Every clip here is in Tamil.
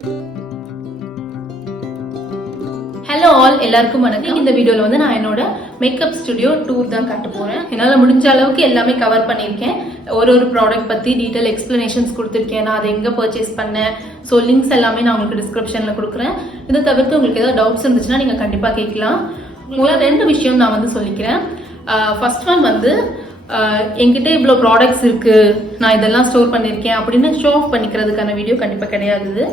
ஹலோ ஆல், எல்லாருக்கும் வணக்கம். இந்த வீடியோவில் வந்து நான் என்னோட மேக்கப் ஸ்டுடியோ டூர் தான் காட்ட போகிறேன். என்னால் முடிஞ்ச அளவுக்கு எல்லாமே கவர் பண்ணியிருக்கேன். ஒரு ப்ராடக்ட் பற்றி டீட்டெயில் எக்ஸ்ப்ளனேஷன்ஸ் கொடுத்துருக்கேன். நான் அதை எங்கே பர்ச்சேஸ் பண்ணேன், ஸோ லிங்க்ஸ் எல்லாமே நான் உங்களுக்கு டிஸ்கிரிப்ஷனில் கொடுக்குறேன். இதை தவிர்த்து உங்களுக்கு ஏதாவது டவுட்ஸ் இருந்துச்சுன்னா நீங்கள் கண்டிப்பாக கேட்கலாம். உங்களுக்கு 2 விஷயம் நான் வந்து சொல்லிக்கிறேன். ஃபர்ஸ்ட் ஒன் வந்து என்கிட்ட இவ்வளோ ப்ராடக்ட்ஸ் இருக்குது, நான் இதெல்லாம் ஸ்டோர் பண்ணியிருக்கேன் அப்படின்னு ஷோ ஆஃப் பண்ணிக்கிறதுக்கான வீடியோ கண்டிப்பாக கிடையாது.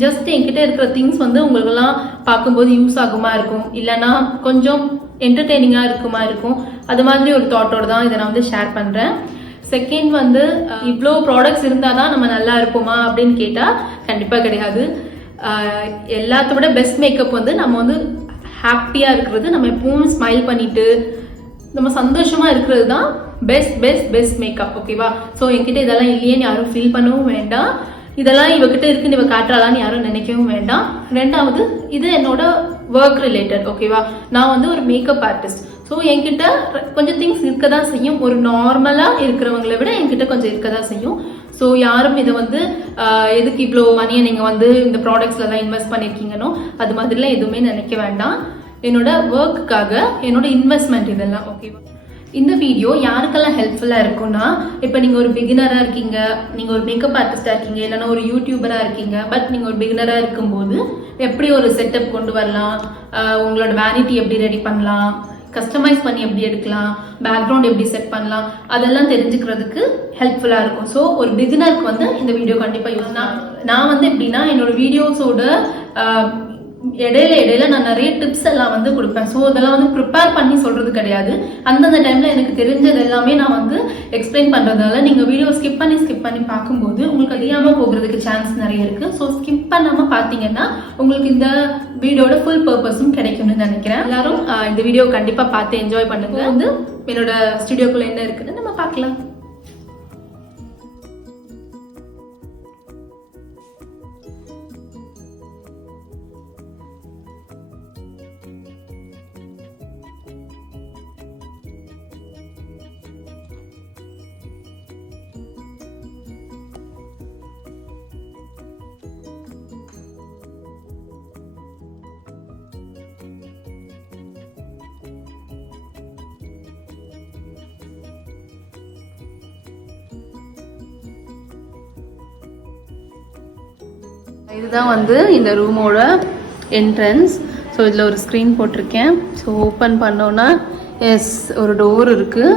ஜஸ்ட் என்கிட்ட இருக்கிற திங்ஸ் வந்து உங்களுக்கெல்லாம் பார்க்கும்போது யூஸ் ஆகுமா இருக்கும், இல்லைன்னா கொஞ்சம் என்டர்டெய்னிங்காக இருக்குமா இருக்கும், அது மாதிரி ஒரு தாட்டோட தான் இதை நான் வந்து ஷேர் பண்ணுறேன். செகண்ட் வந்து இவ்வளோ ப்ராடக்ட்ஸ் இருந்தால் தான் நம்ம நல்லா இருப்போமா அப்படின்னு கேட்டால் கண்டிப்பாக கிடையாது. எல்லாத்தோட பெஸ்ட் மேக்கப் வந்து நம்ம வந்து ஹாப்பியாக இருக்கிறது, நம்ம எப்பவும் ஸ்மைல் பண்ணிட்டு நம்ம சந்தோஷமாக இருக்கிறது தான் பெஸ்ட் மேக்கப். ஓகேவா? ஸோ என்கிட்ட இதெல்லாம் இல்லையேன்னு யாரும் ஃபீல் பண்ணவும் வேண்டாம். இதெல்லாம் இவகிட்ட இருக்குன்னு இவ காட்டுறாளான்னு யாரும் நினைக்கவும் வேண்டாம். 2வது, இது என்னோட ஒர்க் ரிலேட்டட். ஓகேவா? நான் வந்து ஒரு மேக்கப் ஆர்டிஸ்ட். ஸோ என்கிட்ட கொஞ்சம் திங்ஸ் இருக்க தான் செய்யும். ஒரு நார்மலாக இருக்கிறவங்களை விட என்கிட்ட கொஞ்சம் இருக்க தான் செய்யும். ஸோ யாரும் இதை வந்து எதுக்கு இவ்வளோ மணியை நீங்கள் வந்து இந்த ப்ராடக்ட்ஸ்லாம் இன்வெஸ்ட் பண்ணியிருக்கீங்கன்னோ அது மாதிரிலாம் எதுவுமே நினைக்க வேண்டாம். என்னோட ஒர்க்குக்காக என்னோட இன்வெஸ்ட்மெண்ட் இதெல்லாம். ஓகேவா? இந்த வீடியோ யாருக்கெல்லாம் ஹெல்ப்ஃபுல்லாக இருக்கும்னா, இப்போ நீங்கள் ஒரு பிகினராக இருக்கீங்க, நீங்கள் ஒரு மேக்கப் ஆர்டிஸ்டாக இருக்கீங்க, இல்லைன்னா ஒரு யூடியூபராக இருக்கீங்க, பட் நீங்கள் ஒரு பிகினராக இருக்கும்போது எப்படி ஒரு செட்டப் கொண்டு வரலாம், உங்களோட வேனிட்டி எப்படி ரெடி பண்ணலாம், கஸ்டமைஸ் பண்ணி எப்படி எடுக்கலாம், பேக்ரவுண்ட் எப்படி செட் பண்ணலாம், அதெல்லாம் தெரிஞ்சுக்கிறதுக்கு ஹெல்ப்ஃபுல்லாக இருக்கும். ஸோ ஒரு பிகினருக்கு வந்து இந்த வீடியோ கண்டிப்பாக யூஸ். நான் வந்து எப்படின்னா என்னோட வீடியோஸோட இடையில நான் நிறைய டிப்ஸ் எல்லாம் வந்து கொடுப்பேன். ஸோ அதெல்லாம் வந்து ப்ரிப்பேர் பண்ணி சொல்றது கிடையாது. அந்தந்த டைம்ல எனக்கு தெரிஞ்சது எல்லாமே நான் வந்து எக்ஸ்பிளைன் பண்றதால நீங்க வீடியோ ஸ்கிப் பண்ணி பார்க்கும்போது உங்களுக்கு அறியாம போகிறதுக்கு சான்ஸ் நிறைய இருக்கு. ஸோ ஸ்கிப் பண்ணாம பார்த்தீங்கன்னா உங்களுக்கு இந்த வீடியோட ஃபுல் பர்பஸும் கிடைக்கும்னு நினைக்கிறேன். எல்லாரும் இந்த வீடியோ கண்டிப்பா பார்த்து என்ஜாய் பண்ணுங்க. வந்து என்னோட ஸ்டுடியோக்குள்ள என்ன இருக்குன்னு நம்ம பார்க்கலாம். இதுதான் வந்து இந்த ரூமோட என்ட்ரன்ஸ். ஸோ இதில் ஒரு ஸ்க்ரீன் போட்டிருக்கேன். ஸோ ஓப்பன் பண்ணோன்னா ஒரு டோர் இருக்குது.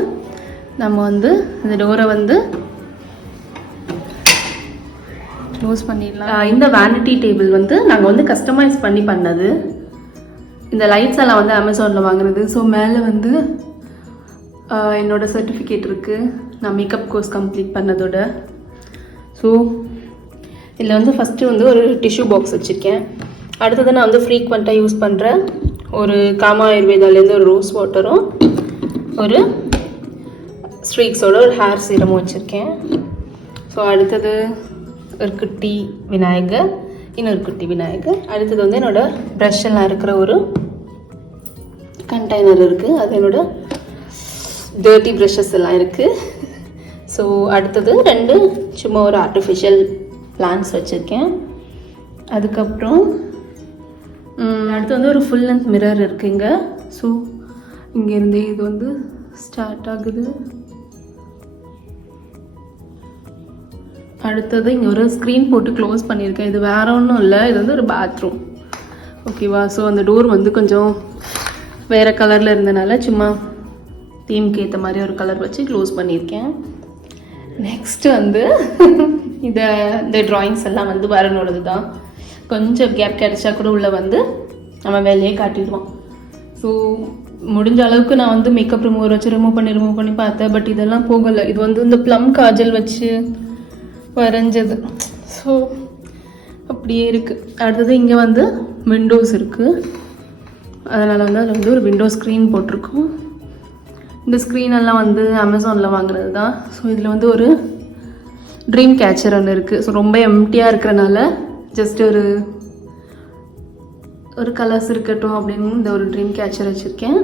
நம்ம வந்து இந்த டோரை வந்து க்ளோஸ் பண்ணிடலாம். இந்த வேனிட்டி டேபிள் வந்து நாங்கள் வந்து கஸ்டமைஸ் பண்ணது. இந்த லைட்ஸ் எல்லாம் வந்து அமேசானில் வாங்குறது. ஸோ மேலே வந்து என்னோட சர்டிஃபிகேட் இருக்குது, நான் மேக்கப் கோர்ஸ் கம்ப்ளீட் பண்ணதோட. ஸோ இதில் வந்து ஃபஸ்ட்டு வந்து ஒரு டிஷ்யூ பாக்ஸ் வச்சுருக்கேன். அடுத்தது நான் வந்து ஃப்ரீக்வெண்ட்டாக யூஸ் பண்ணுற ஒரு காமா ஆயுர்வேதாலேருந்து ஒரு ரோஸ் வாட்டரும் ஒரு ஸ்ட்ரீக்ஸோட ஒரு ஹேர் சீரமும் வச்சுருக்கேன். ஸோ அடுத்தது ஒரு குட்டி விநாயகர், இன்னொரு குட்டி விநாயகர். அடுத்தது வந்து என்னோட ப்ரஷ் எல்லாம் இருக்கிற ஒரு கண்டெய்னர் இருக்குது. அது என்னோட டர்ட்டி ப்ரஷஸ் எல்லாம் இருக்குது. ஸோ அடுத்தது 2 சும்மா ஒரு ஆர்டிஃபிஷியல் பிளான்ட்ஸ் வச்சுருக்கேன். அதுக்கப்புறம் அடுத்து வந்து ஒரு ஃபுல் லென்த் மிரர் இருக்குங்க. ஸோ இங்கேருந்தே இது வந்து ஸ்டார்ட் ஆகுது. அடுத்தது இங்கே ஒரு ஸ்க்ரீன் போட்டு க்ளோஸ் பண்ணியிருக்கேன். இது வேற ஒன்றும் இல்லை, இது வந்து ஒரு பாத்ரூம். ஓகேவா? ஸோ அந்த டோர் வந்து கொஞ்சம் வேறு கலரில் இருந்தனால சும்மா தீம்க்கு ஏற்ற மாதிரி ஒரு கலர் வச்சு க்ளோஸ் பண்ணியிருக்கேன். நெக்ஸ்ட் வந்து இந்த ட்ராயிங்ஸ் எல்லாம் வந்து வரனோடது தான். கொஞ்சம் கேப் கிடைச்சா கூட உள்ள வந்து நம்ம வேலையே காட்டிடுவோம். ஸோ முடிஞ்ச அளவுக்கு நான் வந்து மேக்கப் ரிமூவர் வச்சு ரிமூவ் பண்ணி பார்த்தேன். பட் இதெல்லாம் போகலை. இது வந்து இந்த ப்ளம் காஜல் வச்சு வரைஞ்சது. ஸோ அப்படியே இருக்குது. அடுத்தது இங்கே வந்து விண்டோஸ் இருக்குது. அதனால் வந்து அதில் வந்து ஒரு விண்டோ ஸ்க்ரீன் போட்டிருக்கோம். இந்த ஸ்க்ரீன் எல்லாம் வந்து அமேசானில் வாங்குறது தான். ஸோ இதில் வந்து ஒரு ட்ரீம் கேச்சர் ஒன்று இருக்குது. ஸோ ரொம்ப எம்டியாக இருக்கிறனால ஜஸ்ட் ஒரு கலர்ஸ் இருக்கட்டும் அப்படின்னு இந்த ஒரு ட்ரீம் கேச்சர் வச்சுருக்கேன்.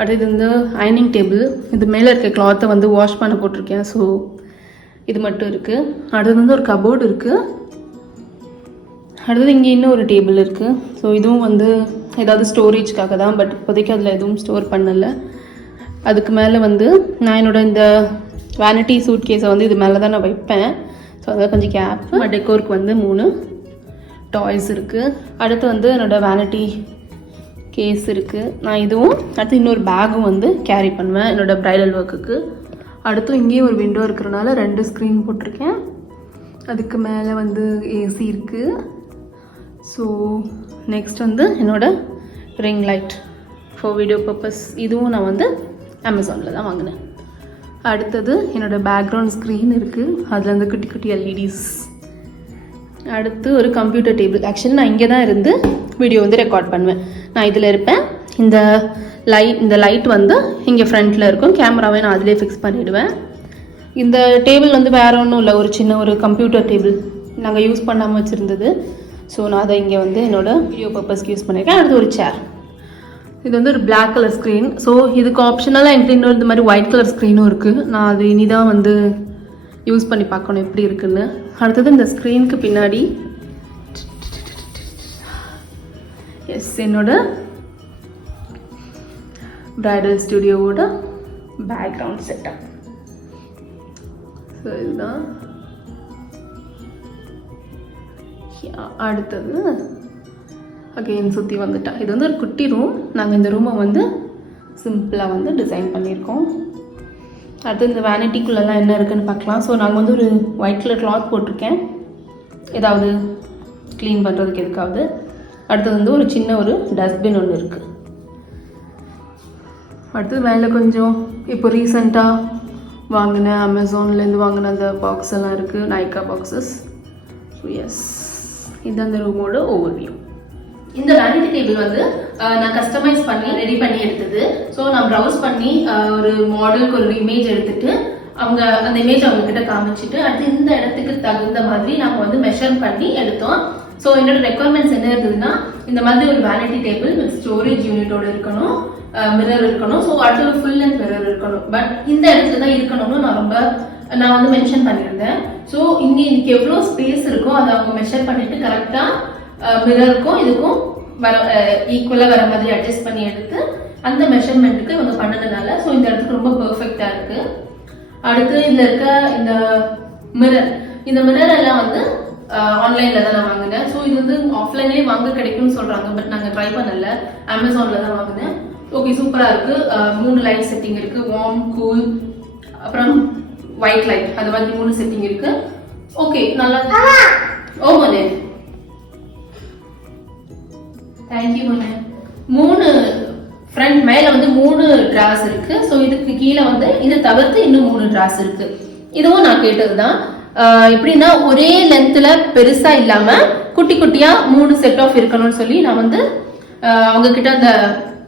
அடுத்து இந்த அயனிங் டேபிள், இது மேலே இருக்க கிளாத்தை வந்து வாஷ் பண்ண போட்டிருக்கேன். ஸோ இது மட்டும் இருக்குது. அடுத்து வந்து ஒரு கபோர்டு இருக்குது. அடுத்தது இங்கே இன்னும் ஒரு டேபிள் இருக்குது. ஸோ இதுவும் வந்து ஏதாவது ஸ்டோரேஜ்க்காக தான், பட் இப்போதைக்கு அதில் எதுவும் ஸ்டோர் பண்ணலை. அதுக்கு மேலே வந்து நான் என்னோடய இந்த வேனிட்டி சூட் கேஸை வந்து இது மேலே தான் நான் வைப்பேன். ஸோ அதான் கொஞ்சம் கேப்பு. டெக்கோருக்கு வந்து 3 டாய்ஸ் இருக்குது. அடுத்து வந்து என்னோடய வேனிட்டி கேஸ் இருக்குது. நான் இதுவும் அடுத்து இன்னொரு பேகும் வந்து கேரி பண்ணுவேன் என்னோடய ப்ரைடல் ஒர்க்குக்கு. அடுத்து இங்கேயும் ஒரு விண்டோ இருக்கிறனால 2 ஸ்க்ரீன் போட்டிருக்கேன். அதுக்கு மேலே வந்து ஏசி இருக்குது. ஸோ நெக்ஸ்ட் வந்து என்னோடய ring light for video purpose. இதுவும் நான் வந்து அமேசானில் தான் வாங்கினேன். அடுத்தது என்னோடய பேக்ரவுண்ட் ஸ்க்ரீன் இருக்குது. அதில் வந்து குட்டி குட்டி எல்இடிஸ். அடுத்து ஒரு கம்ப்யூட்டர் டேபிள். ஆக்சுவலி நான் இங்கே தான் இருந்து வீடியோ வந்து ரெக்கார்ட் பண்ணுவேன். நான் இதில் இருப்பேன். இந்த லைட் வந்து இங்கே ஃப்ரண்ட்டில் இருக்கும். கேமராவை நான் அதிலே ஃபிக்ஸ் பண்ணிவிடுவேன். இந்த டேபிள் வந்து வேறு ஒன்றும் இல்லை, ஒரு சின்ன ஒரு கம்ப்யூட்டர் டேபிள் நாங்கள் யூஸ் பண்ணாமல் வச்சுருந்தது. ஸோ நான் அதை இங்கே வந்து என்னோடய வீடியோ பர்பஸ்க்கு யூஸ் பண்ணியிருக்கேன். அடுத்து ஒரு சேர். இது வந்து ஒரு பிளாக் கலர் ஸ்க்ரீன். ஸோ இதுக்கு ஆப்ஷனலாக என்கிட்ட இன்னொரு இந்த மாதிரி ஒயிட் கலர் ஸ்க்ரீனும் இருக்குது. நான் அது இனி தான் வந்து யூஸ் பண்ணி பார்க்கணும் எப்படி இருக்குன்னு. அடுத்தது இந்த ஸ்க்ரீனுக்கு பின்னாடி என்னோட பிரைடல் ஸ்டுடியோவோட பேக்ரவுண்ட் செட்டப். ஸோ இதுதான். அடுத்தது அகைன் சுற்றி வந்துட்டா. இது வந்து ஒரு குட்டி ரூம். நாங்கள் இந்த ரூமை வந்து சிம்பிளாக வந்து டிசைன் பண்ணியிருக்கோம். அடுத்து இந்த வேனிட்டிக்குள்ளெல்லாம் என்ன இருக்குதுன்னு பார்க்கலாம். ஸோ நாங்கள் வந்து ஒரு ஒயிட் கலர் கிளாத் போட்டிருக்கேன், ஏதாவது க்ளீன் பண்ணுறதுக்கு எதுக்காவது. அடுத்தது வந்து ஒரு சின்ன ஒரு டஸ்ட்பின் ஒன்று இருக்குது. அடுத்தது மேலே கொஞ்சம் இப்போ ரீசெண்டாக வாங்கின அமேசான்லேருந்து வாங்கின அந்த பாக்ஸ் எல்லாம் இருக்குது, நைக்கா பாக்ஸஸ். ஸோ எஸ், இது அந்த ரூமோட ஓவர்வியூ. இந்த வேனிட்டி டேபிள் வந்து நான் கஸ்டமைஸ் பண்ணி ரெடி பண்ணி எடுத்தது. ஸோ நான் ப்ரௌஸ் பண்ணி ஒரு மாடலுக்கு ஒரு இமேஜ் எடுத்துட்டு அவங்க அந்த இமேஜ் அவங்க கிட்ட காமிச்சிட்டு அடுத்து இந்த இடத்துக்கு தகுந்த மாதிரி நாங்கள் வந்து மெஷர் பண்ணி எடுத்தோம். ஸோ என்னோட ரெக்குவயர்மெண்ட்ஸ் என்ன இருந்ததுன்னா, இந்த மாதிரி ஒரு வேனிட்டி டேபிள் வித் ஸ்டோரேஜ் யூனிட்டோட இருக்கணும், மிரர் இருக்கணும். ஸோ அடுத்து ஒரு ஃபுல் லென்த் மிரர் இருக்கணும். பட் இந்த இடத்துல தான் இருக்கணும்னு நான் வந்து மென்ஷன் பண்ணியிருந்தேன். ஸோ இங்கே இதுக்கு எவ்வளோ ஸ்பேஸ் இருக்கோ அதை அவங்க மெஷர் பண்ணிட்டு கரெக்டாக மிரருக்கும் இதுக்கும் ஈக்குவலாக வர மாதிரி அட்ஜஸ்ட் பண்ணி எடுத்து அந்த மெஷர்மெண்ட்டுக்கு இவங்க பண்ணதுனால ஸோ இந்த இடத்துக்கு ரொம்ப பெர்ஃபெக்டாக இருக்கு. அடுத்து இதில் இருக்க இந்த மிரர் எல்லாம் வந்து ஆன்லைனில் தான் நான் வாங்கினேன். ஸோ இது வந்து ஆஃப்லைன்லேயே வாங்க கிடைக்கும்னு சொல்கிறாங்க, பட் நாங்கள் ட்ரை பண்ணல, அமேசானில் தான் வாங்கினேன். ஓகே, சூப்பராக இருக்குது. 3 லைட் செட்டிங் இருக்குது, வார்ம், கூல், அப்புறம் ஒயிட் லைட், அது மாதிரி 3 செட்டிங் இருக்குது. ஓகே, நல்லா. ஓ மோனே, தேங்க்யூ மோனே. 3 ஃப்ரண்ட் மேலே வந்து 3 ட்ராஸ் இருக்குது. ஸோ இதுக்கு கீழே வந்து இதை தவிர்த்து இன்னும் 3 ட்ராஸ் இருக்குது. இதுவும் நான் கேட்டது தான். எப்படின்னா ஒரே லென்த்தில் பெருசாக இல்லாமல் குட்டி குட்டியாக 3 செட் ஆஃப் இருக்கணும்னு சொல்லி நான் வந்து அவங்க கிட்ட அந்த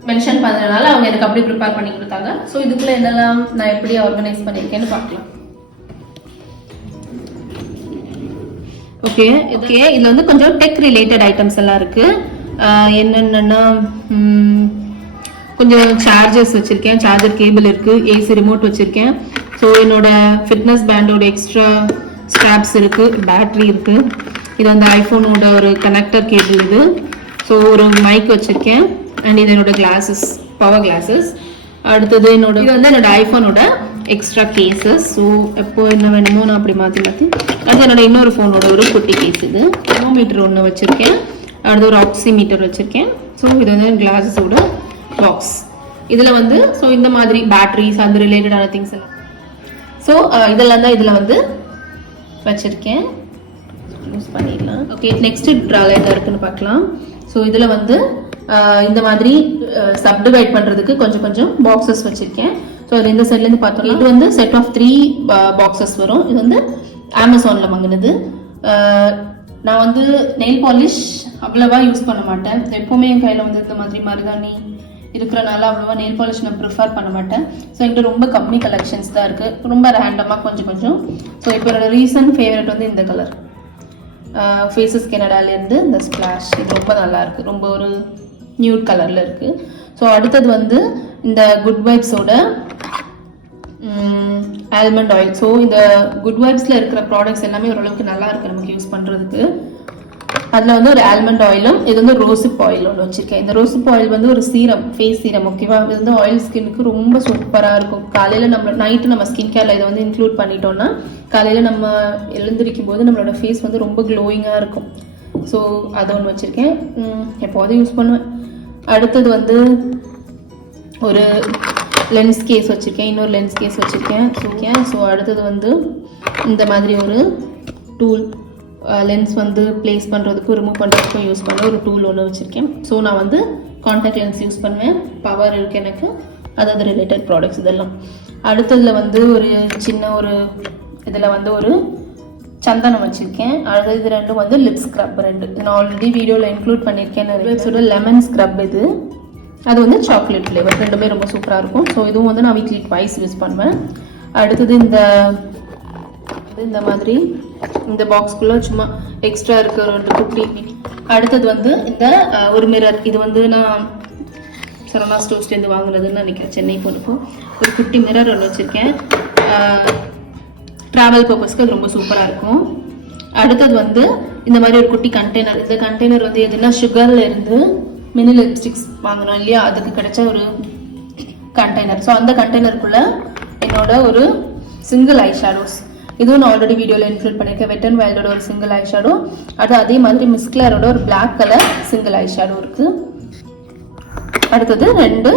மென்ஷன் பண்ணதுனால அவங்க எனக்கு அப்படி ப்ரிப்பேர் பண்ணி கொடுத்தாங்க. ஸோ இதுக்குள்ள என்னெல்லாம் நான் எப்படி ஆர்கனைஸ் பண்ணியிருக்கேன்னு பார்க்கலாம். ஓகே, இதில் வந்து கொஞ்சம் டெக் ரிலேட்டட் ஐட்டம்ஸ் எல்லாம் இருக்கு. என்னென்னா கொஞ்சம் சார்ஜர்ஸ் வச்சிருக்கேன், சார்ஜர் கேபிள் இருக்கு, ஏசி ரிமோட் வச்சிருக்கேன். ஸோ என்னோட ஃபிட்னஸ் பேண்டோட எக்ஸ்ட்ரா ஸ்ட்ராப்ஸ் இருக்கு, பேட்டரி இருக்கு. இது வந்து ஐஃபோனோட ஒரு கனெக்டர் கேபிள் இது. ஸோ ஒரு மைக் வச்சிருக்கேன். அண்ட் இது என்னோட கிளாஸஸ், பவர் கிளாஸஸ். அடுத்தது இது வந்து என்னோட ஐஃபோனோட எக்ஸ்ட்ரா கேசஸ். ஸோ எப்போ என்ன வேணுமோ நான் அப்படி மாற்றி அது என்னோட இன்னொரு ஃபோனோட ஒரு குட்டி கேஸ். இது தெர்மோமீட்டர் ஒன்று வச்சிருக்கேன். அடுத்து ஒரு ஆக்சிமீட்டர் வச்சிருக்கேன். ஸோ இது வந்து கிளாஸஸோட பாக்ஸ். இதில் வந்து ஸோ இந்த மாதிரி பேட்டரிஸ் அந்த ரிலேட்டடான திங்ஸ் எல்லாம். ஸோ இதெல்லாம் தான் இதில் வந்து வச்சிருக்கேன். யூஸ் பண்ணிடலாம். ஓகே, நெக்ஸ்ட் ட்ரால என்ன இருக்குன்னு பார்க்கலாம். ஸோ இதில் வந்து இந்த மாதிரி சப்டிவைட் பண்ணுறதுக்கு கொஞ்சம் கொஞ்சம் பாக்ஸஸ் வச்சுருக்கேன். ஸோ அது இந்த சைட்லேருந்து பார்த்தோம். இது வந்து செட் ஆஃப் 3 பாக்ஸஸ் வரும். இது வந்து அமேசானில் வாங்கினது. நான் வந்து நெயில் பாலிஷ் அவ்வளவா யூஸ் பண்ண மாட்டேன். எப்போவுமே என் கையில் வந்து இந்த மாதிரி மருதாணி இருக்கிறனால அவ்வளோவா நெயில் பாலிஷ் நான் ப்ரிஃபர் பண்ண மாட்டேன். ஸோ என்கிட்ட ரொம்ப கம்மி கலெக்ஷன்ஸ் தான் இருக்குது, ரொம்ப ரேண்டமாக கொஞ்சம் கொஞ்சம். ஸோ இப்போ என்னோட ரீசன்ட் ஃபேவரட் வந்து இந்த கலர் ஃபேஸஸ் கெனடாலேருந்து இந்த ஸ்பிளாஷ். இது ரொம்ப நல்லாயிருக்கு, ரொம்ப ஒரு நியூட் கலரில் இருக்குது. ஸோ அடுத்தது வந்து இந்த குட் வைப்ஸோட ஆல்மண்ட் ஆயில். ஸோ இந்த குட் வைப்ஸில் இருக்கிற ப்ராடக்ட்ஸ் எல்லாமே ஓரளவுக்கு நல்லா இருக்குது நமக்கு யூஸ் பண்ணுறதுக்கு. அதில் வந்து ஒரு ஆல்மண்ட் ஆயிலும் இது வந்து ரோசிப் ஆயில் ஒன்று வச்சுருக்கேன். இந்த ரோசிப் ஆயில் வந்து ஒரு சீரம், ஃபேஸ் சீரம், ஓகேவா? இது வந்து ஆயில் ஸ்கின்னுக்கு ரொம்ப சூப்பராக இருக்கும். காலையில் நைட்டு நம்ம ஸ்கின் கேரில் இதை வந்து இன்க்ளூட் பண்ணிட்டோம்னா காலையில் நம்ம எழுந்திருக்கும் போது நம்மளோட ஃபேஸ் வந்து ரொம்ப க்ளோயிங்காக இருக்கும். ஸோ அது ஒன்று வச்சுருக்கேன், எப்போதும் யூஸ் பண்ணுவேன். அடுத்தது வந்து ஒரு லென்ஸ் கேஸ் வச்சுருக்கேன், இன்னொரு லென்ஸ் கேஸ் வச்சுருக்கேன். ஓகே, ஸோ அடுத்தது வந்து இந்த மாதிரி ஒரு டூல், லென்ஸ் வந்து பிளேஸ் பண்ணுறதுக்கும் ரிமூவ் பண்ணுறதுக்கும் யூஸ் பண்ண ஒரு டூல் ஒன்று வச்சுருக்கேன். ஸோ நான் வந்து கான்டாக்ட் லென்ஸ் யூஸ் பண்ணுவேன், பவர் இருக்குது எனக்கு, அதாவது ரிலேட்டட் ப்ராடக்ட்ஸ் இதெல்லாம். அடுத்ததில் வந்து ஒரு சின்ன ஒரு இதில் வந்து ஒரு சந்தனம் வச்சுருக்கேன். அடுத்தது இது ரெண்டும் வந்து லிப் ஸ்க்ரப், ரெண்டு நான் ஆல்ரெடி வீடியோவில் இன்க்ளூட் பண்ணியிருக்கேன். நிறைய லெமன் ஸ்க்ரப், இது அது வந்து சாக்லேட் ஃப்ளேவர், ரெண்டுமே ரொம்ப சூப்பராக இருக்கும். ஸோ இதுவும் வந்து நான் வீக்லி ட்வைஸ் யூஸ் பண்ணுவேன். அடுத்தது இந்த மாதிரி இந்த பாக்ஸ்குள்ளே சும்மா எக்ஸ்ட்ரா இருக்கிற ஒரு குட்டி. அடுத்தது வந்து இந்த ஒரு மிரர், இது வந்து நான் சரவணா ஸ்டோர்ஸ்லேருந்து வாங்குனதுன்னு நினைக்கிறேன், சென்னை போனப்போ. ஒரு குட்டி மிரர் ஒன்று வச்சுருக்கேன், ட்ராவல் பர்பஸ்க்கு அது ரொம்ப சூப்பராக இருக்கும். அடுத்தது வந்து இந்த மாதிரி ஒரு குட்டி கண்டெய்னர். இந்த கண்டெய்னர் வந்து எதுனா சுகரில் இருந்து மினி லிப்ஸ்டிக்ஸ் வாங்கினோம் இல்லையா, அதுக்கு கிடைச்ச ஒரு கண்டெய்னர். ஸோ அந்த கண்டெய்னருக்குள்ளே என்னோட ஒரு சிங்கிள் ஐ ஷேடோஸ், இதுவும் நான் ஆல்ரெடி வீடியோவில் இன்க்ளூட் பண்ணியிருக்கேன். வெட் அண்ட் வைல்டோட ஒரு சிங்கிள் ஐ ஷேடோ, அதே மாதிரி மிஸ் கிளரோட ஒரு black colour single eye shadow இருக்குது. அடுத்தது 2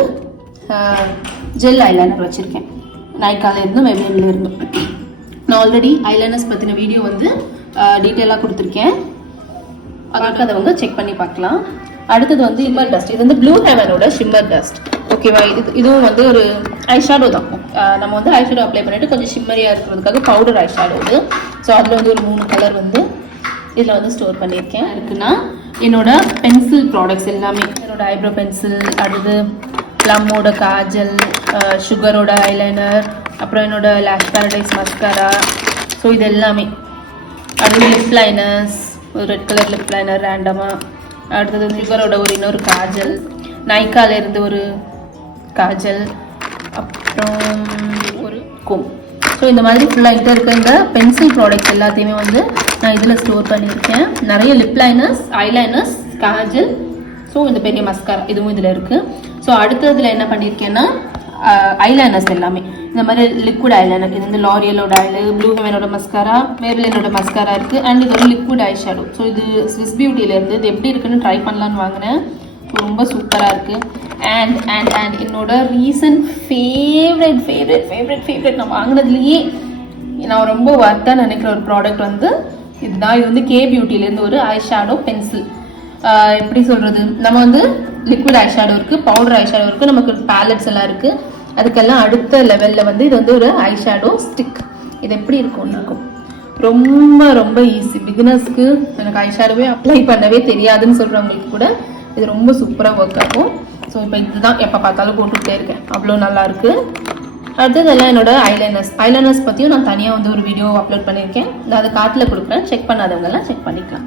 ஜெல் ஐலைனர் வச்சுருக்கேன், நைக்கால இருந்து மெபிலின்ல இருந்து. நான் ஆல்ரெடி ஐலைனர்ஸ் பற்றின வீடியோ வந்து டீட்டெயிலாக கொடுத்துருக்கேன், பார்க்காதவங்க செக் பண்ணி பார்க்கலாம். அடுத்தது வந்து ஷிம்மர் டஸ்ட், இது வந்து ப்ளூ ஹெவனோட ஷிம்மர் டஸ்ட், ஓகேவா? இதுவும் வந்து ஒரு ஐஷேடோ தான். நம்ம வந்து ஐஷேடோ அப்ளை பண்ணிட்டு கொஞ்சம் ஷிம்மரியாக இருக்கிறதுக்காக பவுடர் ஐஷேடோ இது. ஸோ அதில் வந்து ஒரு 3 கலர் வந்து இதில் வந்து ஸ்டோர் பண்ணியிருக்கேன். இருக்குன்னா என்னோட பென்சில் ப்ராடக்ட்ஸ் எல்லாமே, என்னோட ஐப்ரோ பென்சில், அடுத்து ப்ளம்மோட காஜல், சுகரோட ஐலைனர், அப்புறம் என்னோட லேஷ் பேரடைஸ் மஸ்காரா. ஸோ இது எல்லாமே. அடுத்து லிப் லைனர்ஸ், ஒரு ரெட் கலர் லிப் லைனர் ரேண்டமாக. அடுத்தது சுகரோட ஒரு இன்னொரு காஜல், நைக்கால இருந்து ஒரு காஜல், அப்புறம் ஒரு கோம். ஸோ இந்த மாதிரி ஃபுல்லாக கிட்ட இருக்க இந்த பென்சில் ப்ராடக்ட்ஸ் எல்லாத்தையுமே வந்து நான் இதில் ஸ்டோர் பண்ணியிருக்கேன். நிறைய lip liners, eyeliners, Kajal, so இந்த பெரிய மஸ்காரா இதுவும் இதில் இருக்குது. ஸோ அடுத்ததில் என்ன பண்ணியிருக்கேன்னா ஐலைனர்ஸ் எல்லாமே இந்த மாதிரி லிக்விட் ஐலைனர். இது வந்து லாரியலோட ஐலை, ப்ளூ ஹெவனோட மஸ்காரா, மேபிலினோட மஸ்காரா இருக்குது. அண்ட் இது ஒரு லிக்விட் ஐ ஷேடோ. ஸோ இது ஸ்விஸ் பியூட்டியிலேருந்து இது எப்படி இருக்குன்னு ட்ரை பண்ணலான்னு வாங்கினேன். ரொம்ப சூப்பராக இருக்குது. அண்ட் என்னோட ரீசன்ட் ஃபேவரட் நான் வாங்கினதுலேயே நான் ரொம்ப ஒர்த்தாக நினைக்கிற ஒரு ப்ராடக்ட் வந்து இதுதான். இது வந்து கே பியூட்டிலேருந்து ஒரு ஐ ஷேடோ பென்சில். எப்படி சொல்கிறது, நம்ம வந்து லிக்விட் ஐ ஷேடோ இருக்குது, பவுடர் ஐ ஷேடோ இருக்குது, நமக்கு பேலட்ஸ் எல்லாம் இருக்குது. அதுக்கெல்லாம் அடுத்த லெவலில் வந்து இது வந்து ஒரு ஐ ஷேடோ ஸ்டிக். இது எப்படி இருக்கும் ரொம்ப ரொம்ப ஈஸி. பிகினர்ஸ்க்கு எனக்கு ஐ ஷேடோவே அப்ளை பண்ணவே தெரியாதுன்னு சொல்கிறவங்களுக்கு கூட இது ரொம்ப சூப்பராக ஒர்க் ஆகும். ஸோ இப்போ இதுதான் எப்போ பார்த்தாலும் போட்டுக்கிட்டே இருக்கேன், அவ்வளோ நல்லாயிருக்கு. அடுத்ததெல்லாம் என்னோட ஐலைனர்ஸ் பற்றியும் நான் தனியாக வந்து ஒரு வீடியோ அப்லோட் பண்ணியிருக்கேன், நான் அதை காட்டில் கொடுக்குறேன், செக் பண்ணாதவங்கெல்லாம் செக் பண்ணிக்கலாம்.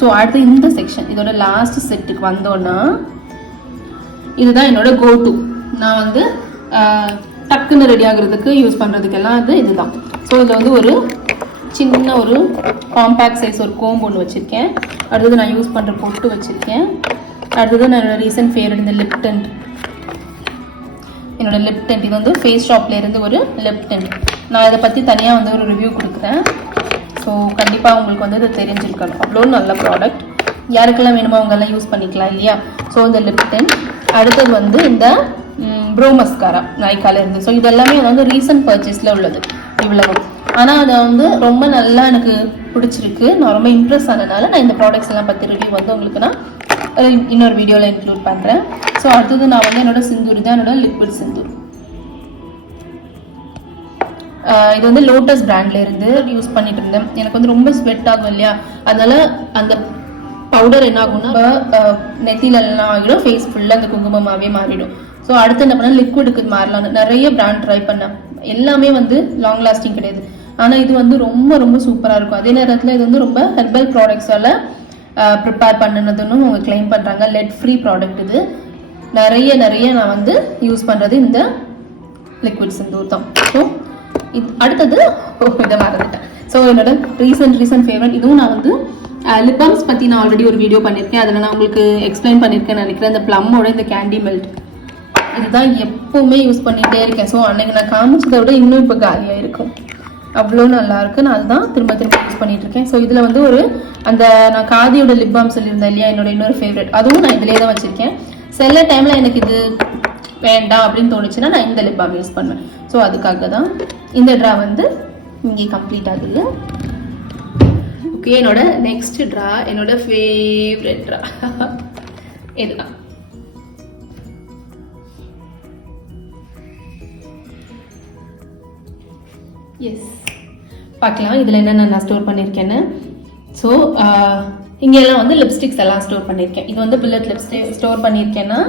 ஸோ அடுத்து இந்த செக்ஷன், இதோட லாஸ்ட் செட்டுக்கு வந்தோன்னா இதுதான் என்னோட கோடு. நான் வந்து டக்குன்னு ரெடி ஆகுறதுக்கு யூஸ் பண்ணுறதுக்கெல்லாம் இதுதான். ஸோ இதில் வந்து ஒரு சின்ன ஒரு காம்பேக்ட் சைஸ் ஒரு கோம்பு ஒன்று வச்சுருக்கேன். அடுத்தது நான் யூஸ் பண்ணுற பொட்டு வச்சுருக்கேன். அடுத்தது நான் என்னோட ரீசன்ட் ஃபேவரட் இந்த லிப் டென்ட், என்னோட லிப் டென்ட். இது வந்து ஃபேஸ் ஷாப்லேருந்து ஒரு லிப் டென்ட். நான் இதை பற்றி தனியாக வந்து ஒரு ரிவ்யூ கொடுக்குறேன். ஸோ கண்டிப்பாக உங்களுக்கு வந்து இது தெரிஞ்சிருக்கணும், அவ்வளோ நல்ல ப்ராடக்ட். யாருக்கெல்லாம் வேணுமோ அவங்கெல்லாம் யூஸ் பண்ணிக்கலாம் இல்லையா? ஸோ இந்த லிப் டென்ட். அடுத்தது வந்து இந்த ப்ரோ மஸ்காரா நைக்கால இருந்து. ஸோ இதெல்லாமே வந்து ரீசன்ட் பர்ச்சேஸில் உள்ளது இவ்வளவு. ஆனால் அதை வந்து ரொம்ப நல்லா எனக்கு பிடிச்சிருக்கு, நான் ரொம்ப இம்ப்ரெஸ் ஆனதுனால நான் இந்த ப்ராடக்ட்ஸ் எல்லாம் பற்றி ரிவ்யூ வந்து உங்களுக்கு நான் இன்னொரு வீடியோவில் இன்க்ளூட் பண்ணுறேன். ஸோ அடுத்தது நான் வந்து என்னோட சிந்தூர் தான், என்னோட லிக்விட் சிந்தூர். இது வந்து லோட்டஸ் பிராண்ட்ல இருந்து யூஸ் பண்ணிட்டு இருந்தேன். எனக்கு வந்து ரொம்ப ஸ்வெட் ஆகும் இல்லையா, அதனால அந்த பவுடர் என்ன ஆகும்னா நெத்திலெல்லாம் ஆகிடும், ஃபேஸ் ஃபுல்லாக அந்த குங்குமமாகவே மாறிடும். ஸோ அடுத்து என்ன பண்ணால் லிக்விடுக்கு மாறலான்னு நிறைய பிராண்ட் ட்ரை பண்ணேன், எல்லாமே வந்து லாங் லாஸ்டிங் கிடையாது. ஆனால் இது வந்து ரொம்ப ரொம்ப சூப்பராக இருக்கும். அதே நேரத்தில் இது வந்து ரொம்ப ஹெர்பல் ப்ராடக்ட்ஸால் ப்ரிப்பேர் பண்ணினதுன்னு அவங்க கிளைம் பண்ணுறாங்க. லெட் ஃப்ரீ ப்ராடக்ட் இது. நிறைய நான் வந்து யூஸ் பண்ணுறது இந்த லிக்விட் சிந்தூர் தான். ஸோ அடுத்தது இதை மறந்துட்டேன். ஸோ என்னோட ரீசன்ட் ஃபேவரட், இதுவும் நான் வந்து லிப் பாம்ஸ் பற்றி நான் ஆல்ரெடி ஒரு வீடியோ பண்ணியிருக்கேன். அதில் நான் உங்களுக்கு எக்ஸ்பிளைன் பண்ணியிருக்கேன்னு நினைக்கிறேன். இந்த ப்ளம்மோட இந்த கேண்டி மெல்ட் இதுதான் எப்போவுமே யூஸ் பண்ணிகிட்டே இருக்கேன். ஸோ அன்றைக்கி நான் காமிச்சதை விட இன்னும் இப்போ காலியாக இருக்கும். அவ்வளோ நல்லாயிருக்கு. நான் அதுதான் திரும்ப திரும்ப யூஸ் பண்ணிகிட்ருக்கேன். ஸோ இதில் வந்து ஒரு அந்த நான் காதியோட லிப் பாம் சொல்லியிருந்தேன் இல்லையா, என்னோட இன்னொரு ஃபேவரட், அதுவும் நான் இதிலே தான் வச்சுருக்கேன். சில டைமில் எனக்கு இது வேண்டாம் அப்படின்னு தோணுச்சுன்னா நான் இந்த லிப் பாம் யூஸ் பண்ணுவேன். ஸோ அதுக்காக தான் இந்த ட்ரா வந்து இங்கே கம்ப்ளீட் ஆகுது. ஓகே, என்னோட நெக்ஸ்ட் ட்ரா என்னோட ஃபேவரட் ட்ரா இதுதான். எஸ், பார்க்கலாம் இதில் என்னென்ன நான் ஸ்டோர் பண்ணியிருக்கேன்னு. ஸோ இங்கெல்லாம் வந்து லிப்ஸ்டிக்ஸ் எல்லாம் ஸ்டோர் பண்ணியிருக்கேன். இது வந்து புல்லட் லிப்ஸ்டிக் ஸ்டோர் பண்ணியிருக்கேன்னா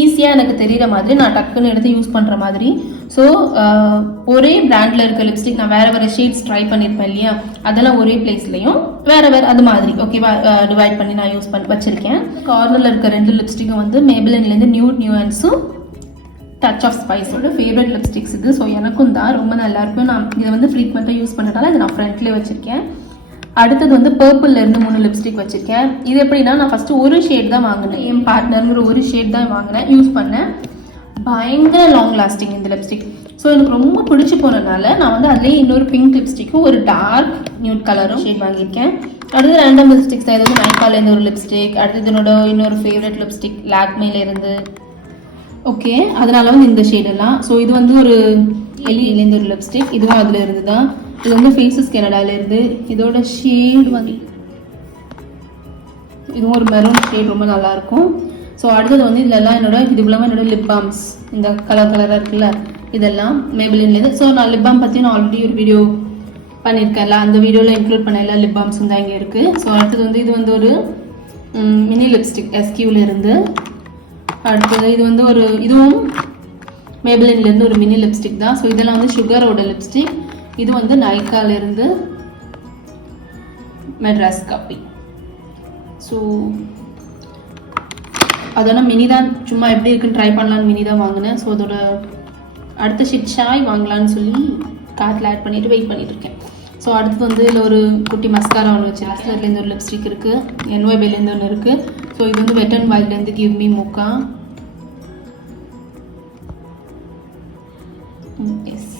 ஈஸியாக எனக்கு தெரிகிற மாதிரி நான் டக்குன்னு எடுத்து யூஸ் பண்ணுற மாதிரி. ஸோ ஒரே பிராண்டில் இருக்க லிப்ஸ்டிக் நான் வேறு வேறு ஷேட்ஸ் ட்ரை பண்ணியிருப்பேன் இல்லையா, அதெல்லாம் ஒரே பிளேஸ்லையும் வேறு வேறு அது மாதிரி ஓகேவா டிவைட் பண்ணி நான் யூஸ் வச்சுருக்கேன். கார்னரில் இருக்க 2 லிப்ஸ்டிக்கும் வந்து மேபிலின்லேருந்து நியூன்ஸும் டச் ஆஃப் ஸ்பைஸோட ஃபேவரட் லிப்ஸ்டிக்ஸ் இது. ஸோ எனக்கும் தான் ரொம்ப நல்லாயிருக்கும். நான் இதை வந்து ஃப்ரீக்வெண்ட்டாக யூஸ் பண்ணுறதால இதை நான் ஃப்ரண்ட்லேயே வச்சுருக்கேன். அடுத்தது வந்து பர்பிள்லேருந்து 3 லிப்ஸ்டிக் வச்சுருக்கேன். இது எப்படின்னா நான் ஃபஸ்ட்டு ஒரு ஷேட் தான் வாங்கினேன். என் பார்ட்னருங்கிற ஒரு ஷேட் தான் வாங்கினேன், யூஸ் பண்ணேன். பயங்கர லாங் லாஸ்டிங் இந்த லிப்ஸ்டிக். ஸோ எனக்கு ரொம்ப பிடிச்சி போனதுனால நான் வந்து அதுலேயே இன்னொரு பிங்க் லிப்ஸ்டிக்கும் ஒரு டார்க் நியூட் கலரும் ஷேட் வாங்கியிருக்கேன். அடுத்து ரேண்டம் லிப்ஸ்டிக்ஸ் தான். இது வந்து நைக்காலேருந்து ஒரு லிப்ஸ்டிக், அடுத்தது என்னோட இன்னொரு ஃபேவரட் லிப்ஸ்டிக் லாக்மேலேருந்து. ஓகே, அதனால வந்து இந்த ஷேடெல்லாம். ஸோ இது வந்து ஒரு எலியிலேருந்து ஒரு லிப்ஸ்டிக், இதுவும் அதில் இருந்து தான். இது வந்து ஃபேஸஸ் கனடாலேருந்து. இதோட ஷேட் வந்து இதுவும் ஒரு மெரூன் ஷேட், ரொம்ப நல்லாயிருக்கும். ஸோ அடுத்தது வந்து இதெல்லாம் இது இவ்வளோ என்னோட லிப் பாம்ஸ், இந்த கலராக இருக்குல்ல இதெல்லாம் மேபிலின்லேருந்து. ஸோ நான் லிப் பாம் பற்றி நான் ஆல்ரெடி ஒரு வீடியோ பண்ணியிருக்கேன்ல, அந்த வீடியோவில் இன்க்ளூட் பண்ண எல்லா லிப் பாம்ஸும் தான் இங்கே இருக்குது. ஸோ அடுத்தது வந்து இது வந்து ஒரு மினி லிப்ஸ்டிக் எஸ்கியூலேருந்து. அடுத்தது இது வந்து இதுவும் மேபிலின்லேருந்து ஒரு மினி லிப்ஸ்டிக் தான். ஸோ இதெல்லாம் வந்து சுகரோட லிப்ஸ்டிக். இது வந்து நைக்காலேருந்து மெட்ராஸ் காப்பி. ஸோ அதெல்லாம் மினி தான், சும்மா எப்படி இருக்குன்னு ட்ரை பண்ணலான்னு மினி தான் வாங்கினேன். ஸோ அதோட அடுத்த ஷிட் ஷாய் வாங்கலான்னு சொல்லி கார்ட்டில் ஆட் பண்ணிவிட்டு வெயிட் பண்ணிட்டு இருக்கேன். ஸோ அடுத்தது வந்து இதில் ஒரு குட்டி மஸ்காரா ஒன்று வச்சு ஆஸ்லர்லேருந்து ஒரு லிப்ஸ்டிக் இருக்குது, என்ஒய்பிலேருந்து ஒன்று இருக்குது. ஸோ இது வந்து வெட் அண்ட் வைல்ட்லேருந்து கிவ் மீ மோக்கா. எஸ்,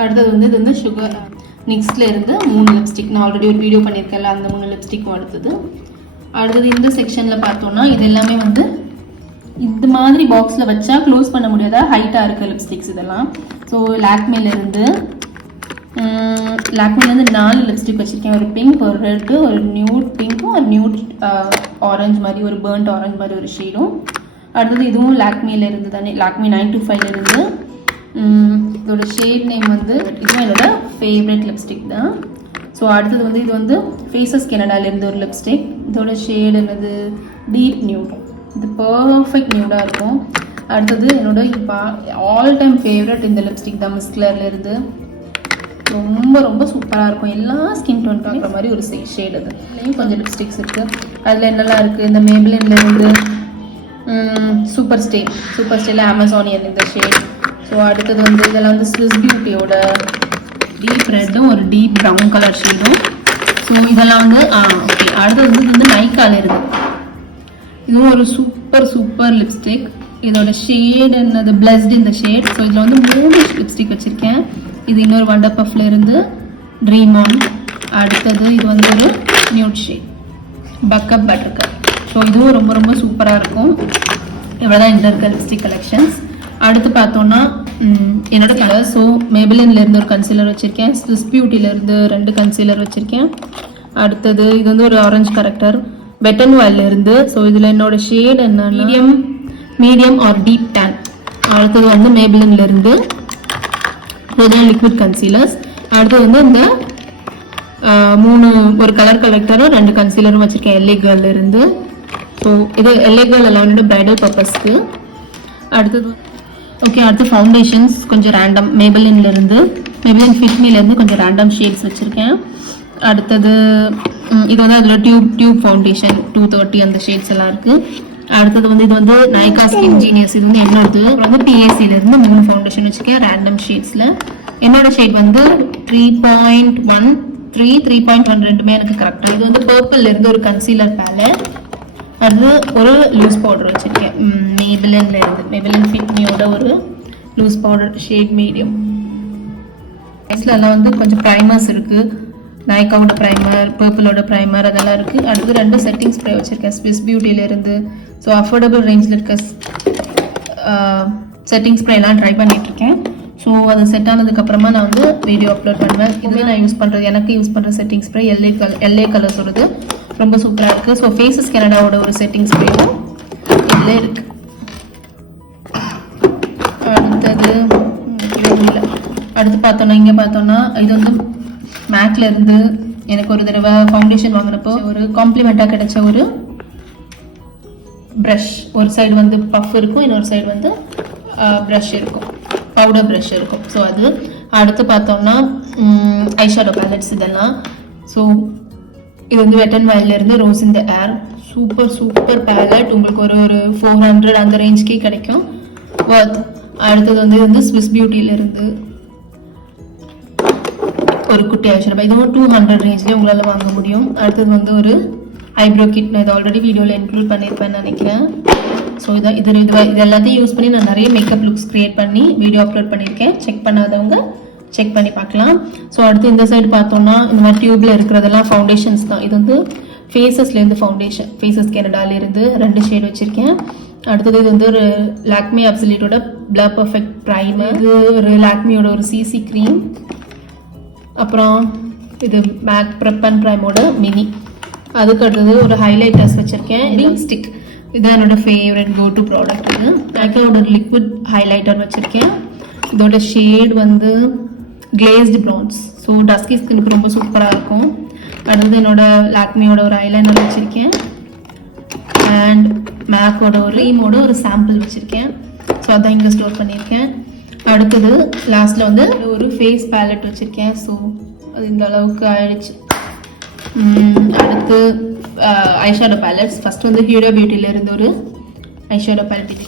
அடுத்தது வந்து இது வந்து சுகர் நெக்ஸ்ட்லேருந்து 3 லிப்ஸ்டிக். நான் ஆல்ரெடி ஒரு வீடியோ பண்ணியிருக்கேன்ல, அந்த 3 லிப்ஸ்டிக்கும் அடுத்தது. இந்த செக்ஷனில் பார்த்தோன்னா இது எல்லாமே வந்து இந்த மாதிரி பாக்ஸில் வச்சா க்ளோஸ் பண்ண முடியாத ஹைட்டாக இருக்க லிப்ஸ்டிக்ஸ் இதெல்லாம். ஸோ லாக்மேலேருந்து 4 லிப்ஸ்டிக் வச்சுருக்கேன். ஒரு பிங்க், ஒரு ரெட்டு, ஒரு நியூட் பிங்க்கும், ஒரு நியூட் ஆரஞ்சு மாதிரி, ஒரு பேர்ன்ட் ஆரஞ்சு மாதிரி ஒரு ஷேடும். அடுத்தது இதுவும் லாக்மேலேருந்து தானே, லாக்மே 925லேருந்து. இதோட ஷேட் நேம் வந்து இதுவும் என்னோட ஃபேவரட் லிப்ஸ்டிக் தான். ஸோ அடுத்தது வந்து இது வந்து ஃபேஸஸ் கனடாலேருந்து ஒரு லிப்ஸ்டிக். இதோட ஷேட் என்னது, டீப் நியூட். இது பர்ஃபெக்ட் நியூடாக இருக்கும். அடுத்தது என்னோட இப்போ ஆல் டைம் ஃபேவரட் இந்த லிப்ஸ்டிக் தான், மிஸ் கிளர்லேருந்து. ரொம்ப ரொம்ப சூப்பராக இருக்கும், எல்லா ஸ்கின் டோன் பார்க்குற மாதிரி ஒரு ஷேட். அதுலேயும் கொஞ்சம் லிப்ஸ்டிக்ஸ் இருக்குது. அதில் என்னெல்லாம் இருக்குது, இந்த மேபிலின்லேருந்து சூப்பர் ஸ்டேல அமேசானியன் இந்த ஷேட். ஸோ அடுத்தது வந்து இதெல்லாம் வந்து ஸ்விஸ் பியூட்டியோட டீப் ரெட்டும் ஒரு டீப் ப்ரௌன் கலர் ஷேடும். ஸோ இதெல்லாம் வந்து ஓகே. அடுத்தது வந்து இது வந்து நைக்காலேருந்து. இதுவும் ஒரு சூப்பர் லிப்ஸ்டிக். இதோட ஷேட் என்னது, பிளஸ்ட் இந்த ஷேட். ஸோ இதில் வந்து 3 லிப்ஸ்டிக் வச்சுருக்கேன். இது இன்னொரு வண்டர் பஃப்லேருந்து ட்ரீம் ஆன். அடுத்தது இது வந்து ஒரு நியூட் ஷேட் பக்கப் பட்டர்கப். ஸோ இதுவும் ரொம்ப ரொம்ப சூப்பராக இருக்கும். இவ்வளோ தான் இந்த இருக்க லிப்ஸ்டிக் கலெக்ஷன்ஸ். அடுத்து பார்த்தோன்னா என்னோட கலர். ஸோ மேபிலின்லேருந்து ஒரு கன்சீலர் வச்சுருக்கேன், ஸ்விஸ் பியூட்டிலேருந்து 2 கன்சீலர் வச்சுருக்கேன். அடுத்தது இது வந்து ஒரு ஆரஞ்சு கரெக்டர் வெட் அண்ட் வைல்ட்லேருந்து. ஸோ இதில் என்னோட ஷேட் என்ன, மீடியம் ஆர் டீப் டேன். அடுத்தது வந்து மேபிலின்லேருந்து இதுதான் லிக்விட் கன்சீலர்ஸ். அடுத்தது வந்து இந்த 3 ஒரு கலர் கலெக்டரும் 2 கன்சீலரும் வச்சுருக்கேன் எல்ஏ கேர்லேருந்து. ஸோ இது எல்ஏ கேர்ள் எல்லாம் பிரைடல் பர்பஸ்க்கு. அடுத்தது ஓகே. அடுத்து ஃபவுண்டேஷன்ஸ் கொஞ்சம் ரேண்டம் மேபிலின் ஃபிட்மிலேருந்து கொஞ்சம் ரேண்டம் ஷேட்ஸ் வச்சுருக்கேன். அடுத்தது இது வந்து அதில் டியூப் ஃபவுண்டேஷன் 230 அந்த ஷேட்ஸ் எல்லாம் இருக்குது. அடுத்தது வந்து இது வந்து நைகா ஸ்கின் ஜீனியஸ். இது வந்து என்னோடது. வந்து PACலேருந்து 3 ஃபவுண்டேஷன் வச்சுருக்கேன் ரேண்டம் ஷேட்ஸில். என்னோட ஷேட் வந்து 3.1 3.1 ரெண்டுமே எனக்கு கரெக்டாக. இது வந்து பர்பிள்ல இருந்து ஒரு கன்சீலர் பேலட். அது ஒரு லூஸ் பவுடர் வச்சிருக்கேன் மேபிலின்ல இருந்து. மேபிலின் ஃபிட் மீயோட ஒரு லூஸ் பவுடர் ஷேட் மீடியம். எல்லாம் வந்து கொஞ்சம் ப்ரைமர்ஸ் இருக்கு. நைக்காவோட ப்ரைமர், பர்பிளோட ப்ரைமர் அதெல்லாம் இருக்கு. அடுத்து 2 செட்டிங் ஸ்ப்ரே வச்சிருக்கேன் ஸ்விஸ் பியூட்டில இருந்து. ஸோ அஃபோர்டபுள் ரேஞ்சில் இருக்க செட்டிங் ஸ்ப்ரே எல்லாம் ட்ரை பண்ணிட்டு இருக்கேன். ஸோ அது செட் ஆனதுக்கு அப்புறமா நான் வந்து வீடியோ அப்லோட் பண்ணுவேன். இதுவே நான் யூஸ் பண்றது, எனக்கு யூஸ் பண்ற செட்டிங் ஸ்ப்ரே எல்ஏ கலர்ஸோடது ரொம்ப சூப்பரா இருக்கு. ஸோ ஃபேஸஸ் கனடாவோட ஒரு செட்டிங் ஸ்ப்ரேவும் இதுல இருக்கு. அடுத்து பார்த்தோம்னா இங்க பார்த்தோம்னா இது வந்து மேக்ல இருந்து எனக்கு ஒரு தடவை ஃபவுண்டேஷன் வாங்குறப்போ ஒரு காம்ப்ளிமெண்டா கிடைச்ச ஒரு ப்ரஷ். ஒரு சைடு வந்து பஃப் இருக்கும், இன்னொரு சைடு வந்து ப்ரஷ் இருக்கும், பவுடர் ப்ரஷ் இருக்கும். ஸோ அது அடுத்து பார்த்தோம்னா ஐஷேடோ பேலட்ஸ் இதெல்லாம். ஸோ இது வந்து வெட் அண்ட் வைல்ட்ல இருந்து rose in the air. Super palette. உங்களுக்கு ஒரு 400 அந்த ரேஞ்சுக்கே கிடைக்கும். அடுத்தது வந்து ஸ்விஸ் பியூட்டில இருந்து ஒரு குட்டி ஐஷேடோ. இதுவும் 200 ரேஞ்ச்லேயே உங்களால் வாங்க முடியும். அடுத்தது வந்து ஒரு ஐப்ரோ கிட். நான் இது ஆல்ரெடி வீடியோவில் இன்க்ளூட் பண்ணியிருப்பேன்னு நினைக்கிறேன். ஸோ இது எல்லாத்தையும் யூஸ் பண்ணி நான் நிறைய மேக்கப் லுக்ஸ் கிரியேட் பண்ணி வீடியோ அப்லோட் பண்ணியிருக்கேன். செக் பண்ணாதவங்க செக் பண்ணி பார்க்கலாம். ஸோ அடுத்து இந்த சைடு பார்த்தோம்னா இந்த மாதிரி டியூப்ல இருக்கிறதெல்லாம் ஃபவுண்டேஷன்ஸ் தான். இது வந்து ஃபேஸஸ்லேருந்து ஃபவுண்டேஷன், ஃபேஸஸ் கனடாலேருந்து 2 ஷேட் வச்சுருக்கேன். அடுத்தது இது வந்து ஒரு லாக்மி அப்சல்யூட்டோட பிளர் பர்ஃபெக்ட் ப்ரைமர். இது ஒரு லாக்மியோட ஒரு சிசி க்ரீம். அப்புறம் இது மேக் ப்ரெப் அண்ட் ப்ரைமோட மினி. அதுக்கு அடுத்தது ஒரு ஹைலைட்டர்ஸ் வச்சுருக்கேன். Wing stick. இதுதான் என்னோட ஃபேவரட் கோ டு ப்ராடக்ட். இது மேக்கோட லிக்விட் ஹைலைட்டர் வச்சுருக்கேன். இதோட ஷேட் வந்து கிளேஸ்டு ப்ரௌன்ஸ். ஸோ டஸ்கி ஸ்கின்னுக்கு ரொம்ப சூப்பராக இருக்கும். அடுத்தது என்னோட லாக்மியோட ஒரு ஐலைனர் வச்சுருக்கேன். அண்ட் மேக்கோட ஒரு ரீமோட ஒரு சாம்பிள் வச்சுருக்கேன். ஸோ அதான் இங்கே ஸ்டோர் பண்ணியிருக்கேன். அடுத்தது லாஸ்ட்ல வந்து ஒரு ஃபேஸ் பேலட் வச்சிருக்கேன். ஸோ அது இந்த அளவுக்கு ஆயிடுச்சு. அடுத்து ஐஷேடோ பேலட்ஸ். ஃபர்ஸ்ட் வந்து ஹீரோ பியூட்டில இருந்து ஒரு ஐஷேடோ பேலட்.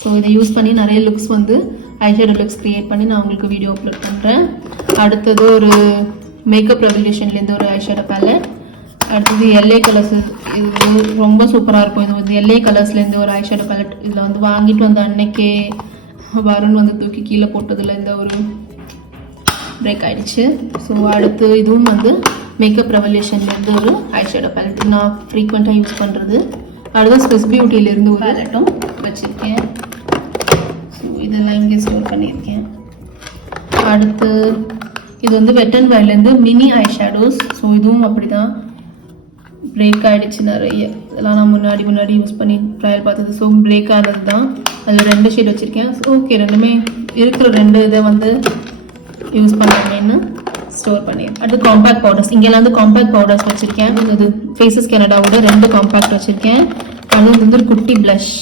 ஸோ இதை யூஸ் பண்ணி நிறைய லுக்ஸ் வந்து ஐஷேடோ லுக்ஸ் கிரியேட் பண்ணி நான் உங்களுக்கு வீடியோ அப்லோட் பண்ணுறேன். அடுத்தது ஒரு மேக்கப் ரெவல்யூஷன்லேருந்து ஒரு ஐஷேடோ பேலட். அடுத்தது எல்ஏ கலர்ஸ். இது ரொம்ப சூப்பராக இருக்கும். இது வந்து எல்ஏ கலர்ஸ்லேருந்து ஒரு ஐஷேடோ பேலட். இதில் வந்து வாங்கிட்டு வந்த அன்னைக்கே வருண் வந்து தூக்கி கீழே போட்டதில் இந்த ஒரு பிரேக் ஆயிடுச்சு. ஸோ அடுத்து இதுவும் வந்து மேக்கப் ரெவல்யூஷன்லேருந்து ஒரு ஐஷேடோ பேலட். நான் ஃப்ரீக்வெண்ட்டாக யூஸ் பண்ணுறது. அடுத்து ஸ்விஸ் பியூட்டிலேருந்து ஒரு பேலட்டும் வச்சுருக்கேன். ஸோ இதெல்லாம் இங்கே ஸ்டோர் பண்ணியிருக்கேன். அடுத்து இது வந்து வெட் அண்ட் வைல்ட்லேருந்து மினி ஐஷேடோஸ். ஸோ இதுவும் அப்படி தான் பிரேக் ஆகிடுச்சு நிறைய. இதெல்லாம் நான் முன்னாடி யூஸ் பண்ணி ட்ரையல் பார்த்தது. ஸோ பிரேக் ஆனது தான். அதில் 2 ஷேட் வச்சுருக்கேன். ஓகே, ரெண்டுமே இருக்கிற 2 இதை வந்து யூஸ் பண்ணுறேன்னு ஸ்டோர் பண்ணிடுறேன். அடுத்து காம்பேக்ட் பவுடர்ஸ். இங்கெல்லாம் வந்து காம்பேக்ட் பவுடர்ஸ் வச்சுருக்கேன். இது ஃபேஸஸ் கனடாவோட 2 காம்பேக்ட் வச்சுருக்கேன். அது வந்து ஒரு குட்டி ப்ளஷ்,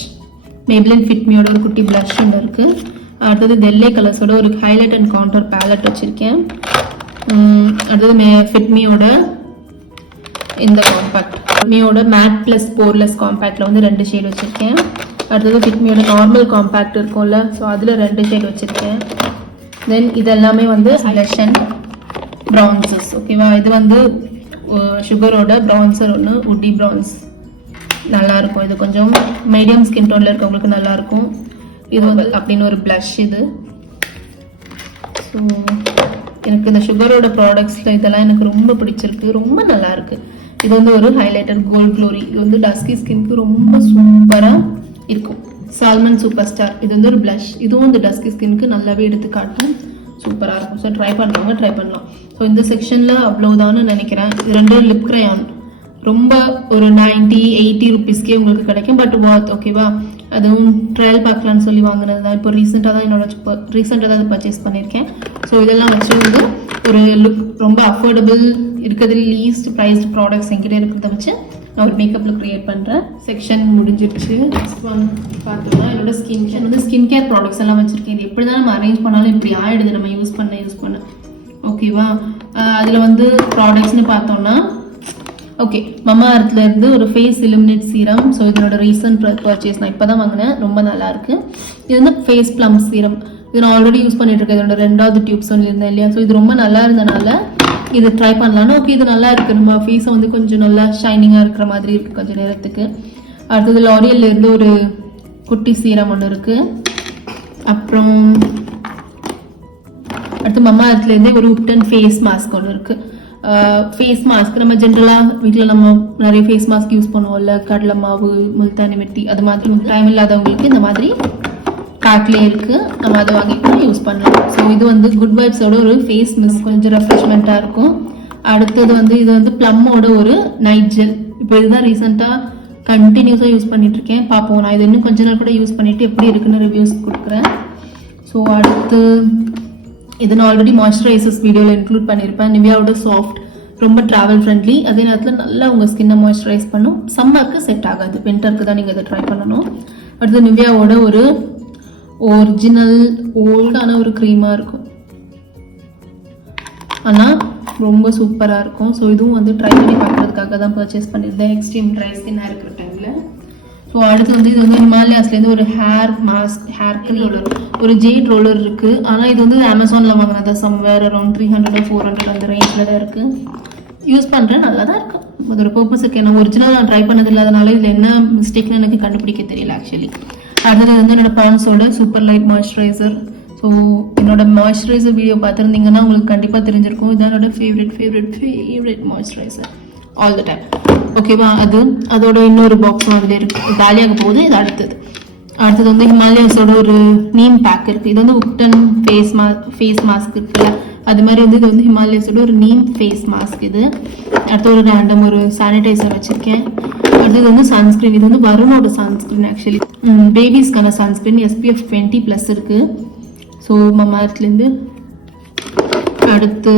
மேபிலின் ஃபிட் மீயோட ஒரு குட்டி ப்ளஷ் ஒன்று இருக்குது. அடுத்தது எல்ஏ கலர்ஸோட ஒரு ஹைலைட் அண்ட் கான்டோர் பேலட் வச்சுருக்கேன். அடுத்தது ஃபிட் மீயோட இந்த காம்பேக்ட், ஃபிட்மியோட மேட் ப்ளஸ் போர்லெஸ் காம்பேக்ட்ல வந்து 2 ஷேட் வச்சிருக்கேன். அடுத்தது ஃபிட்மியோட நார்மல் காம்பேக்ட் இருக்கும்ல, ஸோ அதில் 2 ஷேட் வச்சிருக்கேன். தென் இது எல்லாமே வந்து blush and bronzers. ஓகேவா, இது வந்து சுகரோட ப்ரான்சர் ஒன்று, உட்டி ப்ரான்ஸ் நல்லா இருக்கும். இது கொஞ்சம் மீடியம் ஸ்கின் டோன்ல இருக்கவங்களுக்கு நல்லா இருக்கும். இது வந்து அப்படின்னு ஒரு ப்ளஷ். இது ஸோ எனக்கு இந்த சுகரோட ப்ராடக்ட்ஸில் இதெல்லாம் எனக்கு ரொம்ப பிடிச்சிருக்கு, ரொம்ப நல்லா இருக்கு. இது வந்து ஒரு ஹைலைட்டர் கோல்ட் க்ளோரி. இது வந்து டஸ்கி ஸ்கின்க்கு ரொம்ப சூப்பராக இருக்கும். சால்மன் சூப்பர் ஸ்டார், இது வந்து ஒரு ப்ளஷ். இதுவும் இந்த டஸ்கி ஸ்கின்க்கு நல்லாவே எடுத்து காட்டும், சூப்பராக இருக்கும். ஸோ ட்ரை பண்ணுறவங்க ட்ரை பண்ணலாம். ஸோ இந்த செக்ஷனில் அவ்வளோதான்னு நினைக்கிறேன். இது 2 லிப் கிரையான் ரொம்ப ஒரு 90-80 ருபீஸ்க்கே உங்களுக்கு கிடைக்கும். பட் வாத் ஓகேவா, அதுவும் ட்ரையல் பார்க்கலான்னு சொல்லி வாங்கினது தான். இப்போ ரீசெண்டாக தான் பர்ச்சேஸ் பண்ணியிருக்கேன். ஸோ இதெல்லாம் வச்சு வந்து ஒரு லுக் ரொம்ப அஃபோர்டபுள் இருக்கிறதுல லீஸ்ட் ப்ரைஸ்ட் ப்ராடக்ட்ஸ் என்கிட்ட இருக்கிறத வச்சு நான் ஒரு மேக்கப் லுக் கிரியேட் பண்ணுறேன். செக்ஷன் முடிஞ்சிருச்சு. நெக்ஸ்ட் ஒன் பார்த்தோம்னா என்னோட ஸ்கின் கேர் ப்ராடக்ட்ஸ் எல்லாம் வச்சுருக்கேன். இது எப்படி தான் நம்ம அரேஞ்ச் பண்ணாலும் இப்படி ஆகிடுது நம்ம யூஸ் பண்ண ஓகேவா. அதில் வந்து ப்ராடக்ட்ஸ்னு பார்த்தோம்னா ஓகே, மமா அர்த்ல இருந்து ஒரு ஃபேஸ் இலுமினேட் சீரம். ஸோ இதனோட ரீசன்ட் பர்ச்சேஸ் நான் இப்போ தான் வாங்கினேன், ரொம்ப நல்லா இருக்கு. இது வந்து ஃபேஸ் ப்ளம் சீரம். இது நான் ஆல்ரெடி யூஸ் பண்ணிட்டு இருக்கேன். இதோட 2வது டியூப் சொல்லியிருந்தேன் இல்லையா. ஸோ இது ரொம்ப நல்லா இருந்தனால இது ட்ரை பண்ணலான்னு. ஓகே இது நல்லா இருக்குது, நம்ம ஃபேஸை வந்து கொஞ்சம் நல்லா ஷைனிங்காக இருக்கிற மாதிரி இருக்குது கொஞ்சம் நேரத்துக்கு. அடுத்தது லாரியல்ல இருந்து ஒரு குட்டி சீரம் ஒன்று இருக்குது. அப்புறம் அடுத்து மம்மா எர்த்லேருந்தே ஒரு உட்டன் ஃபேஸ் மாஸ்க் ஒன்று இருக்குது. ஃபேஸ் மாஸ்க் நம்ம ஜென்ரலாக வீட்டில் நம்ம நிறைய ஃபேஸ் மாஸ்க் யூஸ் பண்ணுவோம்ல, கடலை மாவு, முல்தானி மெட்டி, அது மாதிரி டைம் இல்லாதவங்களுக்கு இந்த மாதிரி பேக்லேயே இருக்குது, நம்ம அதை வாங்கிட்டு யூஸ் பண்ணலாம். ஸோ இது வந்து குட் வைப்ஸோட ஒரு ஃபேஸ் மிஸ்ட், கொஞ்சம் ரெஃப்ரெஷ்மெண்ட்டாக இருக்கும். அடுத்தது வந்து இது வந்து ப்ளம்மோட ஒரு நைட் ஜெல். இப்போ இதுதான் ரீசெண்டாக கண்டினியூஸாக யூஸ் பண்ணிகிட்ருக்கேன். பார்ப்போம், நான் இது இன்னும் கொஞ்ச நேரம் கூட யூஸ் பண்ணிவிட்டு எப்படி இருக்குன்னு ரிவ்யூஸ் கொடுக்குறேன். ஸோ அடுத்து இது நான் ஆல்ரெடி மாய்ஸ்சரைசர்ஸ் வீடியோவில் இன்க்ளூட் பண்ணியிருப்பேன். நிவியாவோட சாஃப்ட், ரொம்ப ட்ராவல் ஃப்ரெண்ட்லி, அதே நேரத்தில் நல்லா உங்கள் ஸ்கின்னை மாய்ஸ்சரைஸ் பண்ணும். சம்மருக்கு செட் ஆகாது, வின்டருக்கு தான் நீங்கள் இதை ட்ரை பண்ணணும். அடுத்து நிவியாவோட ஒரு ஒரிஜினல் ஓல்டான ஒரு க்ரீமாக இருக்கும், ஆனால் ரொம்ப சூப்பராக இருக்கும். ஸோ இதுவும் வந்து ட்ரை பண்ணி பார்க்குறதுக்காக தான் பர்ச்சேஸ் பண்ணியிருந்தேன் எக்ஸ்ட்ரீம் ட்ரை ஸ்கின்னாக இருக்கிற டைமில். ஸோ அடுத்து வந்து இது வந்து ஹிமாலயாஸ்லேருந்து ஒரு ஹேர் மாஸ்க், ஹேர் ரோலர், ஒரு ஜேட் ரோலர் இருக்குது. ஆனால் இது வந்து அமேசானில் வாங்கினதா, சம்வேர் அரௌண்ட் 300 or 400 அந்த ரேஞ்சில் தான் இருக்குது. யூஸ் பண்ணுறேன், நல்லா தான் இருக்கும். அதோட பர்பஸுக்கு என்ன, ஒரிஜினல் நான் ட்ரை பண்ணது இல்லாதனால இதில் என்ன மிஸ்டேக்னு எனக்கு கண்டுபிடிக்க தெரியல ஆக்சுவலி. அடுத்தது வந்து என்னோட பான்ஸோட சூப்பர் லைட் மாய்ஸ்சரைசர். ஸோ என்னோட மாய்ஸ்சரைசர் வீடியோ பார்த்துருந்தீங்கன்னா உங்களுக்கு கண்டிப்பாக தெரிஞ்சிருக்கும். இதான் என்னோட favourite moisturiser all the time. ஓகேவா, அதோட இன்னொரு பாக்ஸும் அதில் இருக்குது, காலியாக போகுது. இது அடுத்தது வந்து ஹிமாலயாஸோட ஒரு நீம் பேக் இருக்குது. இது வந்து உட்டன் ஃபேஸ் மாஸ்க் இருக்குல்ல, அது மாதிரி வந்து இது வந்து ஹிமாலயாஸோட ஒரு நீம் ஃபேஸ் மாஸ்க். இது அடுத்து ஒரு ரேண்டம் ஒரு சானிடைசர் வச்சுருக்கேன். அடுத்தது வந்து சன்ஸ்க்ரீன். இது வந்து வருணோட சன்ஸ்க்ரீன் ஆக்சுவலி, பேபிஸ்க்கான சன்ஸ்க்ரீன், SPF 20+ இருக்குது. ஸோ மம்மா எர்த்லேருந்து. அடுத்து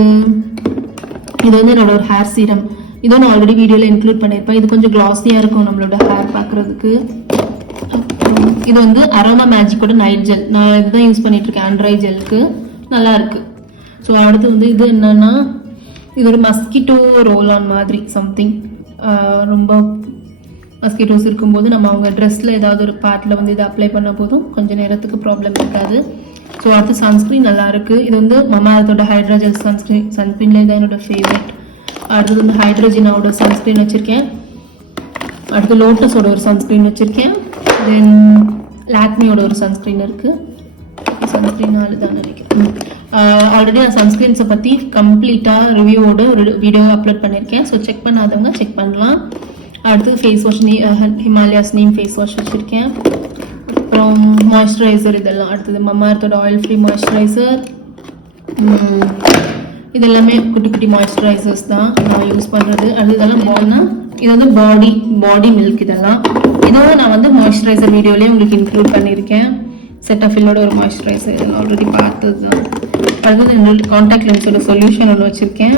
இது வந்து என்னோட ஒரு ஹேர் சீரம். இதுவும் நான் ஆல்ரெடி வீடியோவில் இன்க்ளூட் பண்ணியிருப்பேன். இது கொஞ்சம் கிளாஸியாக இருக்கும் நம்மளோட ஹேர் பார்க்குறதுக்கு. இது வந்து அரோமா மேஜிக்கோட நைட் ஜெல். நான் இதுதான் யூஸ் பண்ணிகிட்ருக்கேன் ஆண்ட்ராய் ஜெலுக்கு, நல்லா இருக்குது. ஸோ அடுத்து வந்து இது என்னன்னா, இது ஒரு மஸ்கிட்டோ ரோல் ஆன் மாதிரி சம்திங். ரொம்ப மஸ்கிட்டோஸ் இருக்கும்போது நம்ம அவங்க ட்ரெஸ்ஸில் ஏதாவது ஒரு பார்ட்டில் வந்து இதை அப்ளை பண்ண போதும் கொஞ்சம் நேரத்துக்கு ப்ராப்ளம் இருக்காது. ஸோ அடுத்து சன்ஸ்க்ரீன் நல்லா இருக்குது. இது வந்து மம்மா எர்த்தோட ஹைட்ரா ஜெல் சன்ஸ்க்ரீனில் தான் என்னோட ஃபேவரட். அடுத்தது வந்து ஹைட்ரோஜினாவோட சன்ஸ்க்ரீன் வச்சுருக்கேன். அடுத்து லோட்டஸோட ஒரு சன்ஸ்க்ரீன் வச்சுருக்கேன். தென் லாக்மியோட ஒரு சன்ஸ்க்ரீன் இருக்குது. சன்ஸ்க்ரீன் தான் நினைக்கிறேன். ஆல்ரெடி நான் சன்ஸ்க்ரீன்ஸை பற்றி கம்ப்ளீட்டாக ரிவ்யூவோட ஒரு வீடியோ அப்லோட் பண்ணியிருக்கேன். ஸோ செக் பண்ணாதவங்க செக் பண்ணலாம். அடுத்து face wash, Himalayas neem face wash வச்சுருக்கேன். அப்புறம் மாய்ஸ்சரைசர் இதெல்லாம். அடுத்தது மம்மா எர்த்தோட ஆயில் ஃப்ரீ மாய்ஸ்சரைசர். இது எல்லாமே குட்டி குட்டி மாய்ஸ்சரைசர்ஸ் தான் நான் யூஸ் பண்ணுறது. அடுத்து இதெல்லாம் இது வந்து பாடி மில்க். இதெல்லாம் இதுவும் நான் வந்து மாய்ஸ்சரைசர் வீடியோலேயே உங்களுக்கு இன்க்ளூட் பண்ணியிருக்கேன். செட்டாஃபில்லோட ஒரு மாய்ஸ்சரைசர், இதெல்லாம் ஆல்ரெடி பார்த்தது தான். அடுத்தது என்னோட கான்டாக்ட் லென்ஸோட சொல்யூஷன் ஒன்று வச்சுருக்கேன்.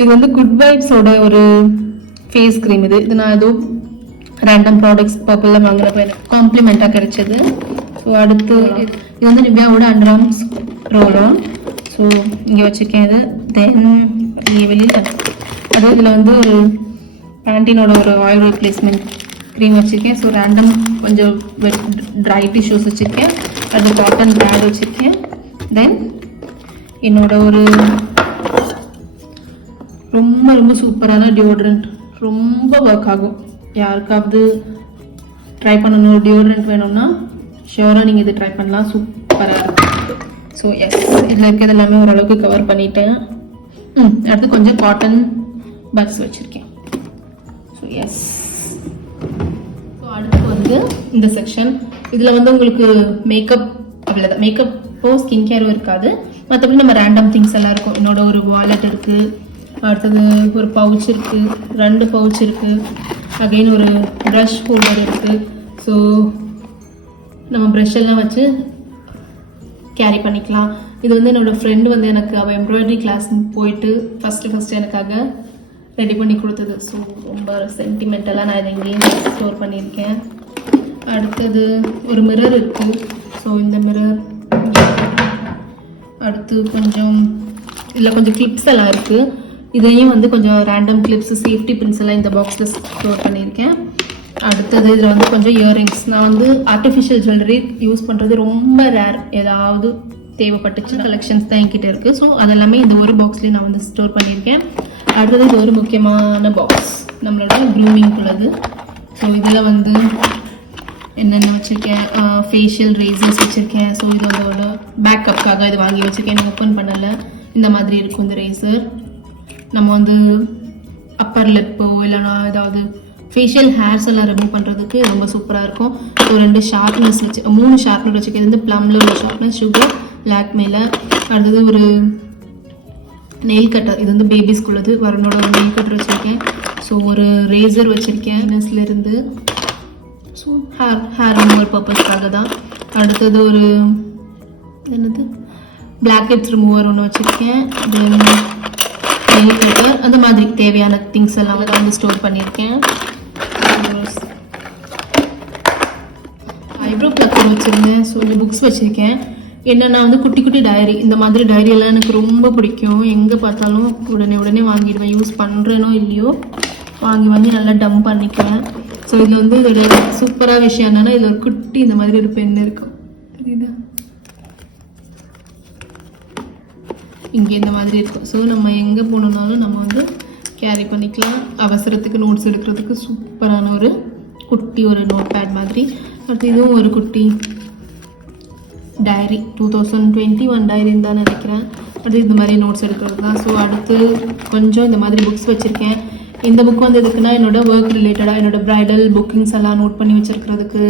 இது வந்து குட் வைப்ஸோட ஒரு ஃபேஸ் க்ரீம். இது நான் எதுவும் ரேண்டம் ப்ராடக்ட்ஸ் பர்பிளில் வாங்குறப்ப எனக்கு காம்ப்ளிமெண்ட்டாக கிடைச்சது. ஸோ அடுத்து இது வந்து நிவ்யாவோட under arms roll on. So இங்கே வச்சுருக்கேன். இது தென் இங்கே வெளியில் அதுவும் இதில் வந்து ஒரு பேண்டீனோட ஒரு ஆயில் ரீப்ளேஸ்மெண்ட் க்ரீம் வச்சுருக்கேன். ஸோ ரேண்டம் கொஞ்சம் ட்ரை டிஷ்யூஸ் வச்சுருக்கேன். அது காட்டன் பேட் வச்சுருக்கேன். தென் என்னோட ஒரு ரொம்ப ரொம்ப சூப்பரான டியோட்ரண்ட், ரொம்ப ஒர்க் ஆகும். யாருக்காவது ட்ரை பண்ணணும் டியோட்ரண்ட் வேணும்னா ஷியோராக நீங்கள் இது ட்ரை பண்ணலாம், சூப்பராக இருக்கும். ஸோ எஸ், இதில் இருக்கிறது எல்லாமே ஓரளவுக்கு கவர் பண்ணிட்டேன். அடுத்து கொஞ்சம் காட்டன் பட்ஸ் வச்சுருக்கேன். So yes. ஸோ அடுத்து வந்து இந்த செக்ஷன், இதில் வந்து உங்களுக்கு மேக்கப் அவ்வளோதான். மேக்கப்போ ஸ்கின் கேரும் இருக்காது, மற்றபடி நம்ம ரேண்டம் திங்ஸ் எல்லாம் இருக்கும். என்னோட ஒரு வாலெட் இருக்குது. அடுத்தது ஒரு பவுச் இருக்குது, 2 பவுச் இருக்குது. அகைன் ஒரு ப்ரஷ் ஹோல்டர் இருக்குது. ஸோ நம்ம ப்ரஷ் எல்லாம் வச்சு கேரி பண்ணிக்கலாம். இது வந்து என்னோடய ஃப்ரெண்டு வந்து எனக்கு அவள் எம்ப்ராய்டரி கிளாஸ் போயிட்டு ஃபஸ்ட்டு எனக்காக ரெடி பண்ணி கொடுத்தது. ஸோ ரொம்ப சென்டிமெண்டலாக நான் இதை எங்கேயும் ஸ்டோர் பண்ணியிருக்கேன். அடுத்தது ஒரு மிரர் இருக்குது. ஸோ இந்த மிரர். அடுத்து கொஞ்சம் இதில் கொஞ்சம் கிளிப்ஸ் எல்லாம் இருக்குது. இதையும் வந்து கொஞ்சம் ரேண்டம் கிளிப்ஸ், சேஃப்டி பின்ஸ் எல்லாம் இந்த பாக்ஸில் ஸ்டோர் பண்ணியிருக்கேன். அடுத்தது இதில் வந்து கொஞ்சம் இயரிங்ஸ். நான் வந்து ஆர்டிஃபிஷியல் ஜுவல்லரி யூஸ் பண்ணுறது ரொம்ப ரேர். ஏதாவது தேவைப்பட்டுச்சு கலெக்ஷன்ஸ் தான் என்கிட்ட இருக்குது. ஸோ அதெல்லாமே இந்த ஒரு பாக்ஸ்லேயே நான் வந்து ஸ்டோர் பண்ணியிருக்கேன். அடுத்தது இது ஒரு முக்கியமான பாக்ஸ், நம்மளோட க்ரூமிங் உள்ளது. ஸோ இதில் வந்து என்னென்ன வச்சுருக்கேன், ஃபேஷியல் ரேசர்ஸ் வச்சுருக்கேன். ஸோ இது வந்து ஒரு பேக்கப்புக்காக இது வாங்கி வச்சுருக்கேன், ஓப்பன் பண்ணலை. இந்த மாதிரி இருக்கும் இந்த ரேசர். நம்ம வந்து அப்பர் லிப்போ இல்லைனா ஏதாவது ஃபேஷியல் ஹேர்ஸ் எல்லாம் ரிமூவ் பண்ணுறதுக்கு ரொம்ப சூப்பராக இருக்கும். ஸோ 2 ஷார்ப்னஸ் வச்சு 3 ஷார்ப்னர் வச்சுருக்கேன். இது வந்து ப்ளம்ல உள்ள ஷார்ப்னஸ், சுகர், லாக்மேல. அடுத்தது ஒரு நெயில் கட்டர், இது வந்து பேபிஸ்குள்ளது, வருணோட ஒரு நெயில் கட்டர் வச்சுருக்கேன். ஸோ ஒரு ரேசர் வச்சுருக்கேன் நெஸ்லேருந்து. ஸோ ஹேர் ரிமூவல் பர்பஸ்க்காக தான். அடுத்தது ஒரு என்னது பிளாக் ஹெட்ஸ் ரிமூவர் ஒன்று வச்சுருக்கேன். தென் நெயில் கட்டர், அந்த மாதிரி தேவையான திங்ஸ் எல்லாம் வந்து ஸ்டோர் பண்ணியிருக்கேன். ஐப்ரோ பிளக்கர் வச்சுருந்தேன். ஸோ இந்த புக்ஸ் வச்சுருக்கேன். என்னென்னா வந்து குட்டி குட்டி டைரி, இந்த மாதிரி டைரி எல்லாம் எனக்கு ரொம்ப பிடிக்கும். எங்கே பார்த்தாலும் உடனே வாங்கிடுவேன். யூஸ் பண்ணுறேனோ இல்லையோ வாங்கி நல்லா டம்ப் பண்ணிக்குவேன். ஸோ இதில் வந்து இதோட சூப்பராக விஷயம் என்னென்னா இதில் ஒரு குட்டி இந்த மாதிரி ஒரு பென் இருக்கும், தெரியுதா? இங்கே இந்த மாதிரி இருக்கும். ஸோ நம்ம எங்கே போனோம்னாலும் நம்ம வந்து கேரி பண்ணிக்கலாம். அவசரத்துக்கு நோட்ஸ் எடுக்கிறதுக்கு சூப்பரான ஒரு குட்டி ஒரு நோட் பேட் மாதிரி. அடுத்து இதுவும் ஒரு குட்டி டைரி, 2021 டைரின்னு தான் நினைக்கிறேன். அடுத்து இந்த மாதிரி நோட்ஸ் எடுக்கிறது தான். ஸோ அடுத்து கொஞ்சம் இந்த மாதிரி புக்ஸ் வச்சுருக்கேன். இந்த புக் வந்து எதுக்குன்னா என்னோட ஒர்க் ரிலேட்டடாக என்னோட ப்ரைடல் புக்கிங்ஸ் எல்லாம் நோட் பண்ணி வச்சுருக்கிறதுக்கு.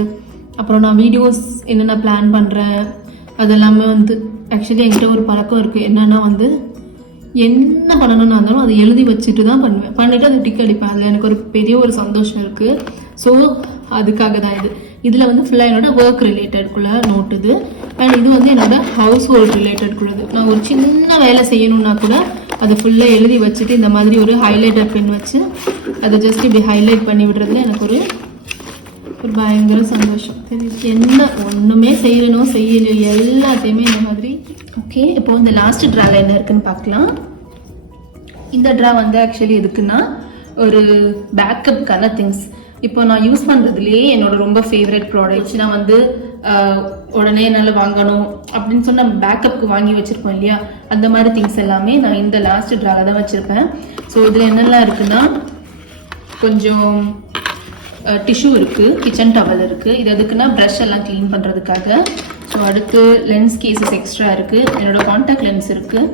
அப்புறம் நான் வீடியோஸ் என்னென்ன பிளான் பண்ணுறேன் அதெல்லாமே வந்து ஆக்சுவலி என்கிட்ட ஒரு பழக்கம் இருக்குது. என்னென்னா வந்து என்ன பண்ணணும்னா இருந்தாலும் அதை எழுதி வச்சுட்டு தான் பண்ணுவேன். பண்ணிவிட்டு அதை டிக் அடிப்பேன். அதில் எனக்கு ஒரு பெரிய ஒரு சந்தோஷம் இருக்குது. ஸோ அதுக்காக தான் இதில் வந்து ஃபுல்லாக என்னோட ஒர்க் ரிலேட்டட்குள்ளே நோட் இது. அண்ட் இது வந்து என்னோட ஹவுஸ் ஹோல்ட் ரிலேட்டட்குள்ளது. நான் ஒரு சின்ன வேலை செய்யணும்னா கூட அதை ஃபுல்லாக எழுதி வச்சுட்டு இந்த மாதிரி ஒரு ஹைலைட்டர் பென் வச்சு அதை ஜஸ்ட் இப்படி ஹைலைட் பண்ணி விடுறதுல எனக்கு ஒரு பயங்கர சந்தோஷம். என்ன ஒன்றுமே செய்யலையோ எல்லாத்தையுமே இந்த மாதிரி. ஓகே, இப்போ இந்த லாஸ்ட் ட்ராவில் என்ன இருக்குன்னு பார்க்கலாம். இந்த ட்ரா வந்து ஆக்சுவலி எதுக்குன்னா ஒரு பேக்கப்புக்கான திங்ஸ். இப்போ நான் யூஸ் பண்ணுறதுலேயே என்னோட ரொம்ப ஃபேவரட் ப்ராடக்ட்ஸ் நான் வந்து உடனே என்னால் வாங்கணும் அப்படின்னு சொன்ன பேக்கப்புக்கு வாங்கி வச்சுருப்போம் இல்லையா, அந்த மாதிரி திங்ஸ் எல்லாமே நான் இந்த லாஸ்ட் ட்ராவில் தான் வச்சுருப்பேன். ஸோ இதில் என்னெல்லாம் இருக்குன்னா கொஞ்சம் டிஷ்யூ இருக்குது, கிச்சன் டவல் இருக்குது. இது எதுக்குன்னா ப்ரஷ் எல்லாம் க்ளீன் பண்ணுறதுக்காக. ஸோ அடுத்து லென்ஸ் கேசஸ் எக்ஸ்ட்ரா இருக்குது. என்னோட காண்டாக்ட் லென்ஸ் இருக்குது.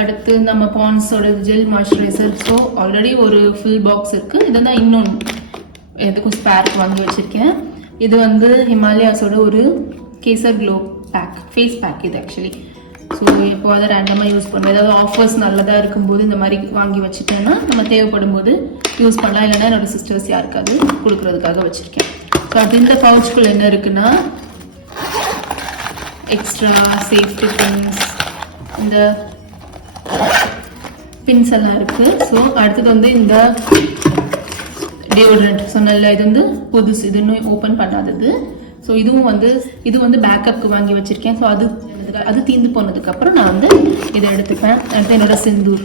அடுத்து நம்ம பான்ஸோட ஜெல் மாய்ஸ்சரைசர். ஸோ ஆல்ரெடி ஒரு ஃபுல் பாக்ஸ் இருக்குது. இதை தான் இன்னொன்று எதுக்கும் ஸ்பேர்க்கு வாங்கி வச்சுருக்கேன். இது வந்து ஹிமாலயாஸோட ஒரு kesar glow pack, face pack இது ஆக்சுவலி. ஸோ எப்போ அதை ரேண்டமாக யூஸ் பண்ணுவோம். ஏதாவது ஆஃபர்ஸ் நல்லதாக இருக்கும்போது இந்த மாதிரி வாங்கி வச்சுட்டேன்னா நம்ம தேவைப்படும் போது யூஸ் பண்ணலாம். இல்லைன்னா என்னோடய சிஸ்டர்ஸ் யாருக்காவது கொடுக்குறதுக்காக வச்சுருக்கேன். ஸோ அது இந்த பவுச்சுக்குள்ள என்ன இருக்குன்னா எக்ஸ்ட்ரா சேஃப்டி பின்ஸ், இந்த பின்ஸ் எல்லாம் இருக்குது. ஸோ அடுத்தது வந்து இந்த டியோட்ரண்ட் சொன்னல, இது வந்து புதுசு, இது இன்னும் ஓப்பன் பண்ணாதது. ஸோ இதுவும் வந்து இது வந்து பேக்கப்புக்கு வாங்கி வச்சுருக்கேன். ஸோ அது தீர்ந்து போனதுக்கப்புறம் நான் வந்து இதை எடுத்துப்பேன். அடுத்து என்னோட சிந்தூர்,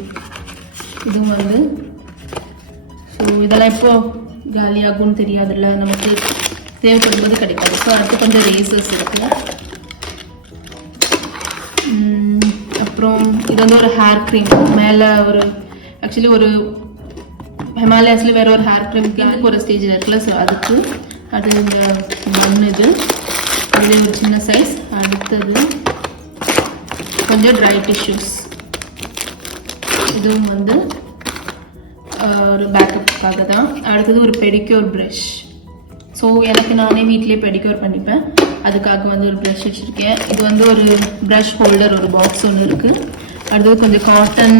இதுவும் வந்து ஸோ இதெல்லாம் இப்போ காலியாகும்னு தெரியாதுல்ல, நமக்கு தேவைப்படும் போது கிடைக்காது. ஸோ அடுத்து கொஞ்சம் ரேசர்ஸ் இருக்குது. அப்புறம் இது வந்து ஒரு ஹேர் க்ரீம். மேலே ஒரு ஆக்சுவலி ஒரு ஹிமாலயாஸில் வேறு ஒரு ஹேர் க்ரீம் ஒரு ஸ்டேஜில் இருக்குல்ல, ஸோ அதுக்கு அது இந்த மண் இது ஒரு சின்ன சைஸ். அடுத்தது கொஞ்சம் ட்ரை டிஷ்யூஸ், இதுவும் வந்து ஒரு பேக்கப்புக்காக தான். அடுத்தது ஒரு பெடிக்யூர் ப்ரஷ். ஸோ எனக்கு நானே வீட்டிலே பெடிக்யூர் பண்ணிப்பேன், அதுக்காக வந்து ஒரு ப்ரஷ் வச்சுருக்கேன். இது வந்து ஒரு ப்ரஷ் ஹோல்டர், ஒரு பாக்ஸ் ஒன்று இருக்குது. அடுத்தது கொஞ்சம் காட்டன்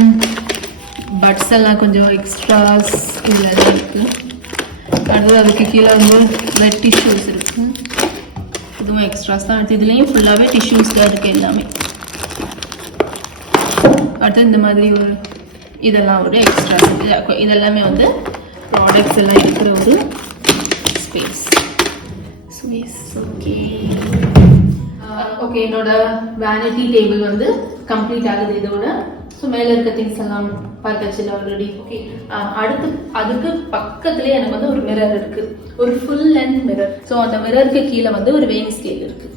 பட்ஸ் எல்லாம் கொஞ்சம் எக்ஸ்ட்ராஸ் இதில் இருக்குது. அடுத்தது அதுக்கு கீழே வந்து வெட் டிஷ்யூஸ் இருக்குது, இதுவும் எக்ஸ்ட்ராஸ் தான். அடுத்து இதுலேயும் ஃபுல்லாகவே டிஷ்யூஸ் தான் இருக்குது எல்லாமே. அடுத்து இந்த மாதிரி ஒரு இதெல்லாம் ஒரு எக்ஸ்ட்ராஸ், இதெல்லாமே வந்து ப்ராடக்ட்ஸ் எல்லாம் இருக்கிற ஒரு ஸ்பேஸ். ஓகே, ஓகே, என்னோட வேனிட்டி டேபிள் வந்து கம்ப்ளீட் ஆகுது இதோட. ஸோ மேலே இருக்க திங்ஸ் எல்லாம் பார்த்தாச்சு ஆல்ரெடி. ஓகே, அடுத்து அதுக்கு பக்கத்துலேயே எனக்கு வந்து ஒரு மிரர் இருக்கு, ஒரு ஃபுல் லென்த் மிரர். ஸோ அந்த மிரருக்கு கீழே வந்து ஒரு வெயிங் ஸ்கேல் இருக்கு.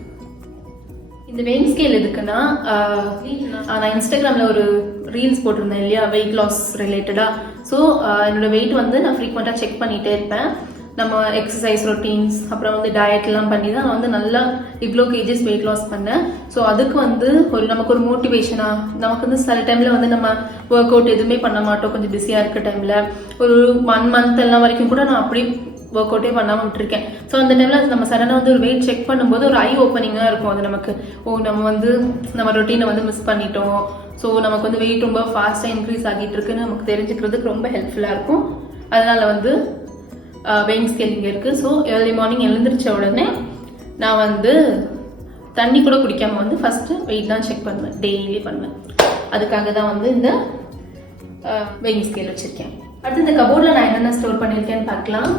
இந்த வெயிங் ஸ்கேல் எதுக்குன்னா, நான் இன்ஸ்டாகிராமில் ஒரு ரீல்ஸ் போட்டிருந்தேன் இல்லையா, வெயிட் லாஸ் ரிலேட்டடாக. ஸோ என்னோட வெயிட் வந்து நான் ஃப்ரீக்வெண்ட்டாக செக் பண்ணிகிட்டே இருப்பேன். நம்ம எக்ஸசைஸ் ரொட்டீன்ஸ் அப்புறம் வந்து டயட்லாம் பண்ணி தான் நான் வந்து நல்லா இவ்வளோ கேஜஸ் வெயிட் லாஸ் பண்ணேன். ஸோ அதுக்கு வந்து நமக்கு ஒரு மோட்டிவேஷனாக, நமக்கு வந்து சில டைமில் வந்து நம்ம ஒர்க் அவுட் எதுவுமே பண்ண மாட்டோம், கொஞ்சம் பிஸியாக இருக்க டைமில். ஒரு 1 மந்த் எல்லாம் வரைக்கும் கூட நான் அப்படி ஒர்க் அவுட்டே பண்ணாமல் விட்டுருக்கேன். ஸோ அந்த டைமில் நம்ம சடனாக வந்து ஒரு வெயிட் செக் பண்ணும்போது ஒரு ஐ ஓப்பனிங்காக இருக்கும். அது நமக்கு நம்ம வந்து நம்ம ரொட்டீனை வந்து மிஸ் பண்ணிட்டோம், ஸோ நமக்கு வந்து வெயிட் ரொம்ப ஃபாஸ்ட்டாக இன்க்ரீஸ் ஆகிட்டு இருக்குன்னு நமக்கு தெரிஞ்சுக்கிறதுக்கு ரொம்ப ஹெல்ப்ஃபுல்லாக இருக்கும். அதனால் வந்து வெயிங் ஸ்கேல் இங்கே இருக்குது. ஸோ ஏர்லி மார்னிங் எழுந்திரிச்ச உடனே நான் வந்து தண்ணி கூட குடிக்காமல் வந்து ஃபஸ்ட்டு வெயிட் தான் செக் பண்ணுவேன், டெய்லி பண்ணுவேன். அதுக்காக தான் வந்து இந்த வெயிங் ஸ்கேல் வச்சுருக்கேன். அடுத்து இந்த கபோர்டில் நான் என்னென்ன ஸ்டோர் பண்ணியிருக்கேன்னு பார்க்கலாம்.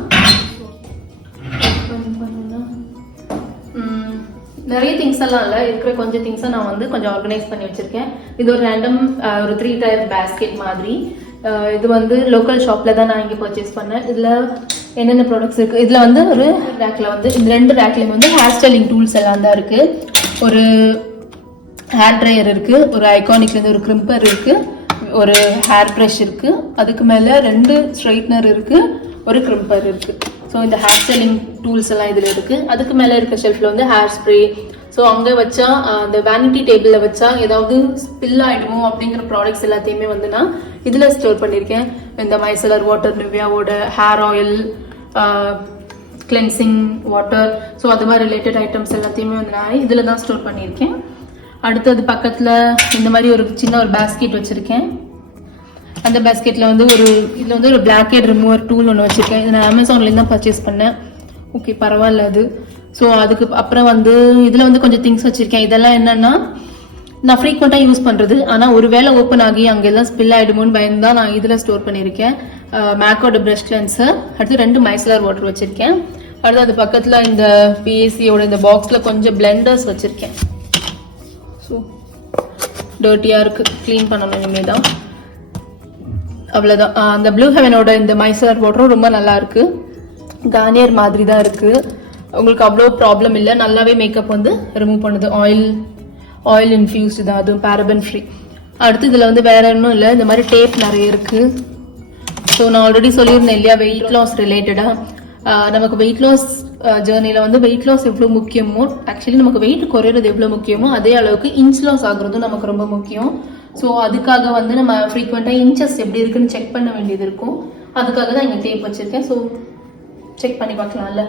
நிறைய திங்ஸ் எல்லாம் இல்லை, இருக்கிற கொஞ்சம் திங்ஸை நான் வந்து கொஞ்சம் ஆர்கனைஸ் பண்ணி வச்சுருக்கேன். இது ஒரு ரேண்டம் ஒரு 3 டயர் பேஸ்கெட் மாதிரி. இது வந்து லோக்கல் ஷாப்பில் தான் நான் இங்கே பர்ச்சேஸ் பண்ணேன். இதில் என்னென்ன ப்ராடக்ட்ஸ் இருக்குது, இதில் வந்து ஒரு ரேக்கில் வந்து இந்த 2 ரேக்லேயும் வந்து ஹேர் ஸ்டைலிங் டூல்ஸ் எல்லாம் தான் இருக்குது. ஒரு ஹேர் ட்ரையர் இருக்குது, ஒரு ஐகானிக்லேருந்து ஒரு கிரிம்பர் இருக்குது, ஒரு ஹேர் ப்ரஷ் இருக்குது, அதுக்கு மேலே 2 ஸ்ட்ரைட்னர் இருக்குது, ஒரு கிரிம்பர் இருக்குது. ஸோ இந்த ஹேர் ஸ்டைலிங் டூல்ஸ் எல்லாம் இதில் இருக்குது. அதுக்கு மேலே இருக்க ஷெல்ஃபில் வந்து ஹேர் ஸ்ப்ரே. ஸோ அங்கே வச்சா அந்த வேனிட்டி டேபிளில் வச்சா ஏதாவது ஸ்பில் ஆகிடுமோ அப்படிங்கிற ப்ராடக்ட்ஸ் எல்லாத்தையுமே வந்து நான் இதில் ஸ்டோர் பண்ணியிருக்கேன். இந்த மைசலர் வாட்டர், நிவ்யாவோட hair oil, cleansing water, so அது மாதிரி ரிலேட்டட் ஐட்டம்ஸ் எல்லாத்தையுமே வந்து நான் இதில் தான் ஸ்டோர் பண்ணியிருக்கேன். அடுத்தது பக்கத்தில் இந்த மாதிரி ஒரு சின்ன ஒரு பேஸ்கெட் வச்சுருக்கேன். அந்த பேஸ்கெட்டில் வந்து இதில் வந்து ஒரு பிளாக் ஹெட் ரிமூவர் டூல் ஒன்று வச்சுருக்கேன். இது நான் அமேசான்லேருந்து தான் பர்ச்சேஸ் பண்ணேன். ஓகே, பரவாயில்ல அது. ஸோ அதுக்கு அப்புறம் வந்து இதில் வந்து கொஞ்சம் திங்ஸ் வச்சுருக்கேன். இதெல்லாம் என்னென்னா நான் ஃப்ரீக்வெண்ட்டாக யூஸ் பண்ணுறது, ஆனால் ஒரு வேளை ஓப்பன் ஆகி அங்கே எல்லாம் ஸ்பில் ஆகிடுமோன்னு பயந்து தான் நான் இதில் ஸ்டோர் பண்ணியிருக்கேன். மேக்கோட ப்ரஷ் கிளென்சர், அடுத்து 2 மைசலர் வாட்டர் வச்சுருக்கேன். அடுத்து அது பக்கத்தில் இந்த பிஎஸ்சியோட இந்த பாக்ஸில் கொஞ்சம் பிளெண்டர்ஸ் வச்சுருக்கேன். ஸோ டர்ட்டியாக இருக்குது, க்ளீன் பண்ணணும் இனிமேல் தான். அவ்வளோதான். அந்த ப்ளூ ஹெவனோட இந்த மைசலர் வாட்டரும் ரொம்ப நல்லா இருக்குது, கார்னியர் மாதிரி தான் இருக்குது. உங்களுக்கு அவ்வளோ ப்ராப்ளம் இல்லை, நல்லாவே மேக்கப் வந்து ரிமூவ் பண்ணுது. ஆயில் இன்ஃபியூஸ்டு தான், அதுவும் பேரபன் ஃப்ரீ. அடுத்து இதில் வந்து வேற ஒன்றும் இல்லை, இந்த மாதிரி டேப் நிறைய இருக்குது. ஸோ நான் ஆல்ரெடி சொல்லியிருந்தேன் இல்லையா, வெயிட் லாஸ் ரிலேட்டடாக நமக்கு வெயிட் லாஸ் ஜேர்னியில் வந்து வெயிட் லாஸ் எவ்வளோ முக்கியமோ, ஆக்சுவலி நமக்கு வெயிட் குறையிறது எவ்வளோ முக்கியமோ அதே அளவுக்கு இன்ச் லாஸ் ஆகுறதும் நமக்கு ரொம்ப முக்கியம். ஸோ அதுக்காக வந்து நம்ம ஃப்ரீக்வெண்ட்டாக இன்ச்சஸ் எப்படி இருக்குன்னு செக் பண்ண வேண்டியது இருக்கும். அதுக்காக தான் இங்கே டேப் வச்சுருக்கேன். ஸோ செக் பண்ணி பார்க்கலாம்ல.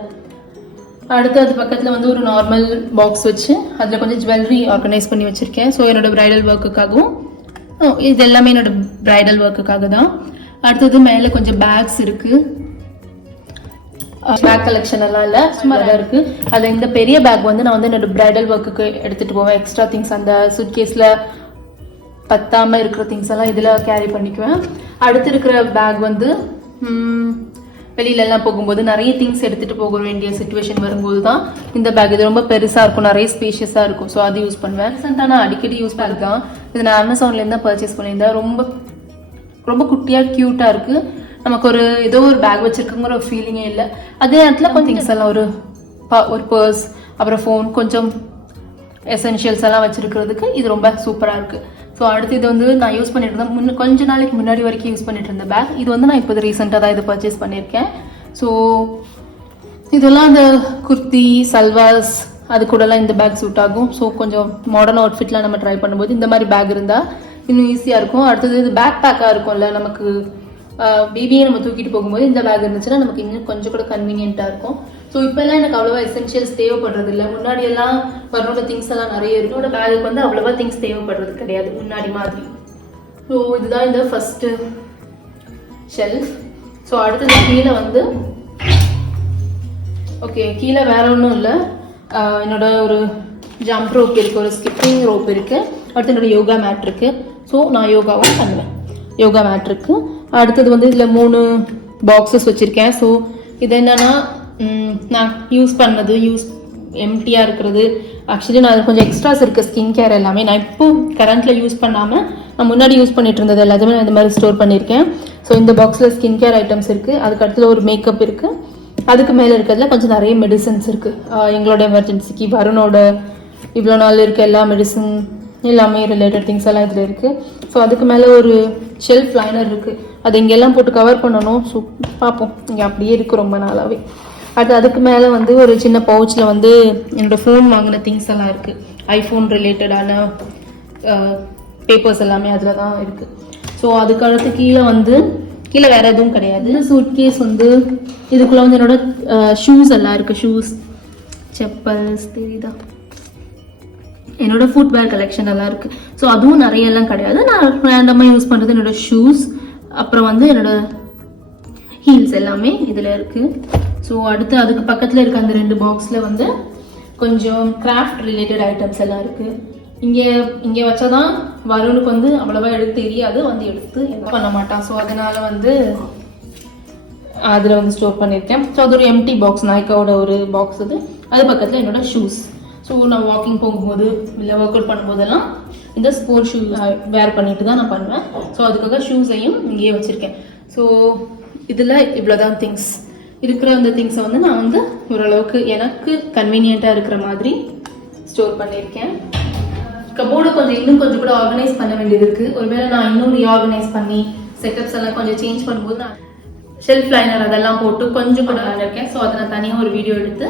அடுத்து அது பக்கத்தில் வந்து ஒரு நார்மல் பாக்ஸ் வச்சு அதில் கொஞ்சம் ஜுவல்லரி ஆர்கனைஸ் பண்ணி வச்சுருக்கேன். ஸோ என்னோட ப்ரைடல் ஒர்க்குக்காகவும், இது எல்லாமே என்னோட ப்ரைடல் ஒர்க்குக்காக தான். அடுத்தது மேலே கொஞ்சம் பேக்ஸ் இருக்குது. பேக் கலெக்ஷன் எல்லாம் இல்லை, சும்மா தான் இருக்குது. அதில் இந்த பெரிய பேக் வந்து நான் வந்து என்னோட ப்ரைடல் ஒர்க்குக்கு எடுத்துகிட்டு போவேன். எக்ஸ்ட்ரா திங்ஸ் அந்த சூட்கேஸில் பத்தாமல் இருக்கிற திங்ஸ் எல்லாம் இதில் கேரி பண்ணிக்குவேன். அடுத்து இருக்கிற பேக் வந்து வெளியிலலாம் போகும்போது நிறைய திங்ஸ் எடுத்துகிட்டு போக வேண்டிய சுச்சுவேஷன் வரும்போது தான் இந்த பேக், இது ரொம்ப பெருசாக இருக்கும், நிறைய ஸ்பேஷியஸாக இருக்கும். ஸோ அது யூஸ் பண்ணுவேன். ரீசெண்டாக நான் அடிக்கடி யூஸ் பேக் தான். இது நான் அமேசான்லேருந்து தான் பர்ச்சேஸ் பண்ணியிருந்தேன். ரொம்ப ரொம்ப குட்டியாக க்யூட்டாக இருக்குது. நமக்கு ஏதோ ஒரு பேக் வச்சுருக்குங்கிற ஒரு ஃபீலிங்கே இல்லை. அதே நேரத்தில் கொஞ்சம் திங்ஸ் எல்லாம் ஒரு பர்ஸ், அப்புறம் ஃபோன், கொஞ்சம் எசென்ஷியல்ஸ் எல்லாம் வச்சுருக்கிறதுக்கு இது ரொம்ப சூப்பராக இருக்குது. ஸோ அடுத்து இது வந்து நான் யூஸ் பண்ணிட்டு இருந்தேன், கொஞ்ச நாளைக்கு முன்னாடி வரைக்கும் யூஸ் பண்ணிட்டு இருந்த பேக். இது வந்து நான் இப்போ ரீசெண்டாக தான் இதை பர்ச்சேஸ் பண்ணியிருக்கேன். ஸோ இதெல்லாம் அந்த குர்த்தி, சல்வாஸ் அது கூடலாம் இந்த பேக் சூட் ஆகும். ஸோ கொஞ்சம் மாடர்ன் அவுட்ஃபிட்லாம் நம்ம ட்ரை பண்ணும்போது இந்த மாதிரி பேக் இருந்தால் இன்னும் ஈஸியாக இருக்கும். அடுத்தது இது பேக் பேக்காக இருக்கும்ல, நமக்கு பேபியை நம்ம தூக்கிட்டு போகும்போது இந்த பேக் இருந்துச்சுன்னா நமக்கு இன்னும் கொஞ்சம் கூட கன்வீனியன்ட்டாக இருக்கும். ஸோ இப்போல்லாம் எனக்கு அவ்வளோவா எசென்ஷியல்ஸ் தேவைப்படுறது இல்லை. முன்னாடி எல்லாம் வரனோட திங்ஸ் எல்லாம் நிறைய இருக்கும். என்னோட பேகுக்கு வந்து அவ்வளோவா திங்ஸ் தேவைப்படுறது கிடையாது முன்னாடி மாதிரி. ஸோ இதுதான் இந்த ஃபஸ்ட்டு ஷெல்ஃப். ஸோ அடுத்தது கீழே வந்து ஓகே, கீழே வேற ஒன்றும் இல்லை, என்னோட ஒரு ஜம்ப் ரோப் இருக்குது, ஒரு ஸ்கிப்பிங் ரோப் இருக்குது, அடுத்து என்னோட யோகா மேட் இருக்குது. ஸோ நான் யோகாவும் பண்ணுவேன். யோகா மேட் இருக்குது. அடுத்தது வந்து இதில் 3 பாக்ஸஸ் வச்சுருக்கேன். ஸோ இது என்னென்னா நான் யூஸ் பண்ணது எம்டியாக இருக்கிறது. ஆக்சுவலி நான் கொஞ்சம் எக்ஸ்ட்ராஸ் இருக்குது ஸ்கின் கேர் எல்லாமே. நான் இப்போ கரண்ட்டில் யூஸ் பண்ணாமல் நான் முன்னாடி யூஸ் பண்ணிட்டு இருந்தது எல்லாத்தையுமே நான் இந்த மாதிரி ஸ்டோர் பண்ணியிருக்கேன். ஸோ இந்த பாக்ஸில் ஸ்கின் கேர் ஐட்டம்ஸ் இருக்குது. அதுக்கு அடுத்தது ஒரு மேக்கப் இருக்குது. அதுக்கு மேலே இருக்கிறதுல கொஞ்சம் நிறைய மெடிசன்ஸ் இருக்குது. எங்களோட எமர்ஜென்சிக்கு வருணோட இவ்வளோ நாள் இருக்க எல்லா மெடிசன் எல்லாமே ரிலேட்டட் திங்ஸ் எல்லாம் இதில் இருக்குது. ஸோ அதுக்கு மேலே ஒரு ஷெல்ஃப் லைனர் இருக்குது. அது இங்கெல்லாம் போட்டு கவர் பண்ணணும். ஸோ பார்ப்போம், இங்கே அப்படியே இருக்குது ரொம்ப நாளாகவே. அதுக்கு மேலே வந்து ஒரு சின்ன பவுச்சில் வந்து என்னோடய ஃபோன் வாங்கின திங்ஸ் எல்லாம் இருக்குது. ஐஃபோன் ரிலேட்டடான பேப்பர்ஸ் எல்லாமே அதில் தான் இருக்குது. ஸோ அதுக்கு அடுத்து கீழே வேறு எதுவும் கிடையாது. சூட் கேஸ் வந்து இதுக்குள்ளே வந்து என்னோட ஷூஸ் எல்லாம் இருக்குது. ஷூஸ், செப்பல்ஸ், தெரியுதா, என்னோட ஃபுட்வேர் கலெக்ஷன் எல்லாம் இருக்குது. ஸோ அதுவும் நிறையெல்லாம் கிடையாது. நான் ரேண்டமாக யூஸ் பண்ணுறது என்னோடய ஷூஸ், அப்புறம் வந்து என்னோடய ஹீல்ஸ் எல்லாமே இதில் இருக்குது. ஸோ அடுத்து அதுக்கு பக்கத்தில் இருக்க அந்த 2 பாக்ஸில் வந்து கொஞ்சம் கிராஃப்ட் ரிலேட்டட் ஐட்டம்ஸ் எல்லாம் இருக்குது. இங்கே வச்சா தான் வருணுக்கு வந்து அவ்வளோவா எடுத்து தெரியாது, வந்து எடுத்து எதுவும் பண்ண மாட்டான். ஸோ அதனால் வந்து அதில் வந்து ஸ்டோர் பண்ணியிருக்கேன். ஸோ அது ஒரு எம்டி பாக்ஸ், நாய்க்காவோட ஒரு பாக்ஸ். அது பக்கத்தில் என்னோட ஷூஸ். ஸோ நான் வாக்கிங் போகும்போது இல்லை ஒர்க் அவுட் பண்ணும்போதெல்லாம் இந்த ஸ்போர்ட் ஷூ வேர் பண்ணிட்டு தான் நான் பண்ணுவேன். ஸோ அதுக்காக ஷூஸையும் இங்கேயே வச்சுருக்கேன். ஸோ இதில் இவ்வளோதான் திங்ஸ் இருக்கிற. அந்த திங்ஸை வந்து நான் வந்து ஓரளவுக்கு எனக்கு கன்வீனியண்ட்டாக இருக்கிற மாதிரி ஸ்டோர் பண்ணியிருக்கேன். கபோர்டு இன்னும் கொஞ்சம் கூட ஆர்கனைஸ் பண்ண வேண்டியது இருக்குது. ஒருவேளை நான் இன்னும் ரீஆர்கனைஸ் பண்ணி செட்டப்ஸ் எல்லாம் கொஞ்சம் சேஞ்ச் பண்ணும்போது நான் ஷெல்ஃப் லைனர் அதெல்லாம் போட்டு கொஞ்சம் கூட இருக்கேன். ஸோ அதை நான் தனியாக ஒரு வீடியோ எடுத்து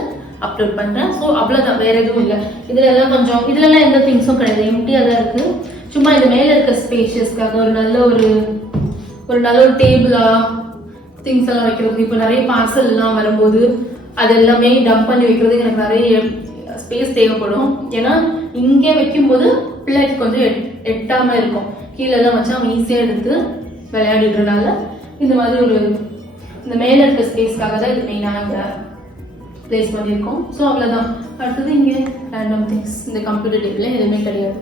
அப்லோட் பண்ணுறேன். ஸோ அவ்வளோதான், வேறு எதுவும் இல்லை. இதுலலாம் எந்த திங்ஸும் கிடையாது, எம்டியாக தான் இருக்குது. சும்மா இது மேலே இருக்க ஸ்பேஷியஸ்க்காக ஒரு நல்ல ஒரு டேபிளா திங்ஸ் எல்லாம் வைக்கிறது. இப்போ நிறைய பார்சல் எல்லாம் வரும்போது அது எல்லாமே டம்ப் பண்ணி வைக்கிறதுக்கு எனக்கு நிறைய ஸ்பேஸ் தேவைப்படும். ஏன்னா இங்கே வைக்கும்போது பிள்ளைக்கு கொஞ்சம் எட்டாமல் இருக்கும். கீழே எல்லாம் வச்சா அவன் ஈஸியாக எடுத்து விளையாடிடுறதுனால இந்த மாதிரி இந்த மேலே இருக்க ஸ்பேஸ்க்காக தான் இது மெயினாக இங்கே பிளேஸ் பண்ணியிருக்கோம். ஸோ அவ்வளோதான். அடுத்தது இங்கே ரேண்டம் திங்ஸ், இந்த கம்ப்யூட்டர் டேபிளில் எதுவுமே கிடையாது.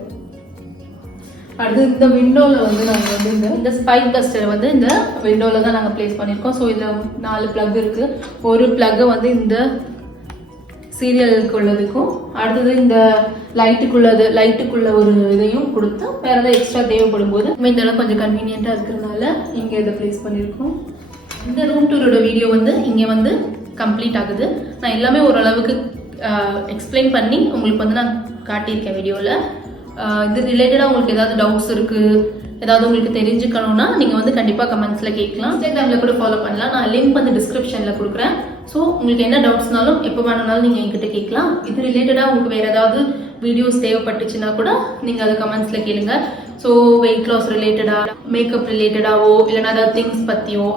அடுத்து இந்த விண்டோவில் வந்து நாங்கள் வந்து இந்த ஸ்பைக் பஸ்டரை வந்து இந்த விண்டோவில் தான் நாங்கள் பிளேஸ் பண்ணியிருக்கோம். ஸோ இதில் 4 பிளக் இருக்குது. ஒரு பிளக்கை வந்து இந்த சீரியலுக்கு உள்ளதுக்கும், அடுத்தது இந்த லைட்டுக்குள்ள ஒரு இதையும் கொடுத்து வேறு ஏதாவது எக்ஸ்ட்ரா தேவைப்படும் போது இந்த இடம் கொஞ்சம் கன்வீனியண்ட்டாக இருக்கிறதுனால இங்கே இதை பிளேஸ் பண்ணியிருக்கோம். இந்த ரூம் டூரோட வீடியோ வந்து இங்கே வந்து கம்ப்ளீட் ஆகுது. நான் எல்லாமே ஓரளவுக்கு எக்ஸ்பிளைன் பண்ணி உங்களுக்கு வந்து நான் காட்டியிருக்கேன் வீடியோவில். இது ரிலேட்டடாக உங்களுக்கு ஏதாவது டவுட்ஸ் இருக்குது, ஏதாவது உங்களுக்கு தெரிஞ்சுக்கணும்னா நீங்கள் வந்து கண்டிப்பாக கமெண்ட்ஸில் கேட்கலாம். இன்ஸ்டாகிராமில் கூட ஃபாலோ பண்ணலாம். நான் லிங்க் வந்து டிஸ்கிரிப்ஷனில் கொடுக்குறேன். ஸோ உங்களுக்கு என்ன டவுட்ஸ்னாலும் எப்போ வேணும்னாலும் நீங்கள் என்கிட்ட கேட்கலாம். இது ரிலேட்டடாக உங்களுக்கு வேறு ஏதாவது வீடியோஸ் தேவைப்பட்டுச்சுன்னா கூட நீங்கள் அதை கமெண்ட்ஸில் கேளுங்க. ஸோ வெயிட் லாஸ் ரிலேட்டடாக, மேக்கப் ரிலேட்டடாவோ, இல்லைனா ஏதாவது திங்ஸ் பற்றியோ,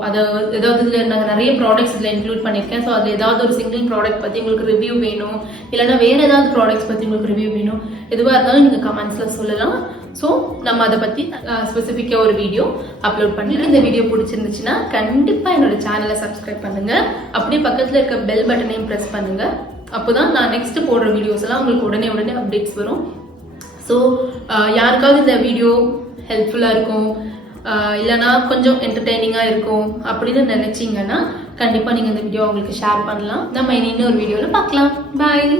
ஏதாவது இதில் நாங்கள் நிறைய ப்ராடக்ட்ஸ் இதில் இன்க்ளூட் பண்ணியிருக்கேன். ஸோ அதில் ஏதாவது ஒரு சிங்கிள் ப்ராடக்ட் பற்றி உங்களுக்கு ரிவ்யூ வேணும், இல்லைனா வேறு ஏதாவது ப்ராடக்ட்ஸ் பற்றி உங்களுக்கு ரிவ்யூ வேணும், எதுவாக இருந்தாலும் நீங்கள் கமெண்ட்ஸில் சொல்லலாம். ஸோ நம்ம அதை பற்றி ஸ்பெசிஃபிக்காக ஒரு வீடியோ அப்லோட் பண்ணிட்டு, இந்த வீடியோ பிடிச்சிருந்துச்சுன்னா கண்டிப்பாக என்னோட சேனலை சப்ஸ்கிரைப் பண்ணுங்கள். அப்படியே பக்கத்தில் இருக்க பெல் பட்டனையும் ப்ரெஸ் பண்ணுங்கள். அப்போ தான் நான் நெக்ஸ்ட் போடுற வீடியோஸ் எல்லாம் உங்களுக்கு உடனே அப்டேட்ஸ் வரும். ஸோ யாருக்காவது இந்த வீடியோ ஹெல்ப்ஃபுல்லாக இருக்கும், இல்லைனா கொஞ்சம் என்டர்டெய்னிங்காக இருக்கும் அப்படின்னு நினச்சிங்கன்னா கண்டிப்பாக நீங்கள் இந்த வீடியோ உங்களுக்கு ஷேர் பண்ணலாம். நம்ம இன்னொரு வீடியோவில் பார்க்கலாம். பாய்.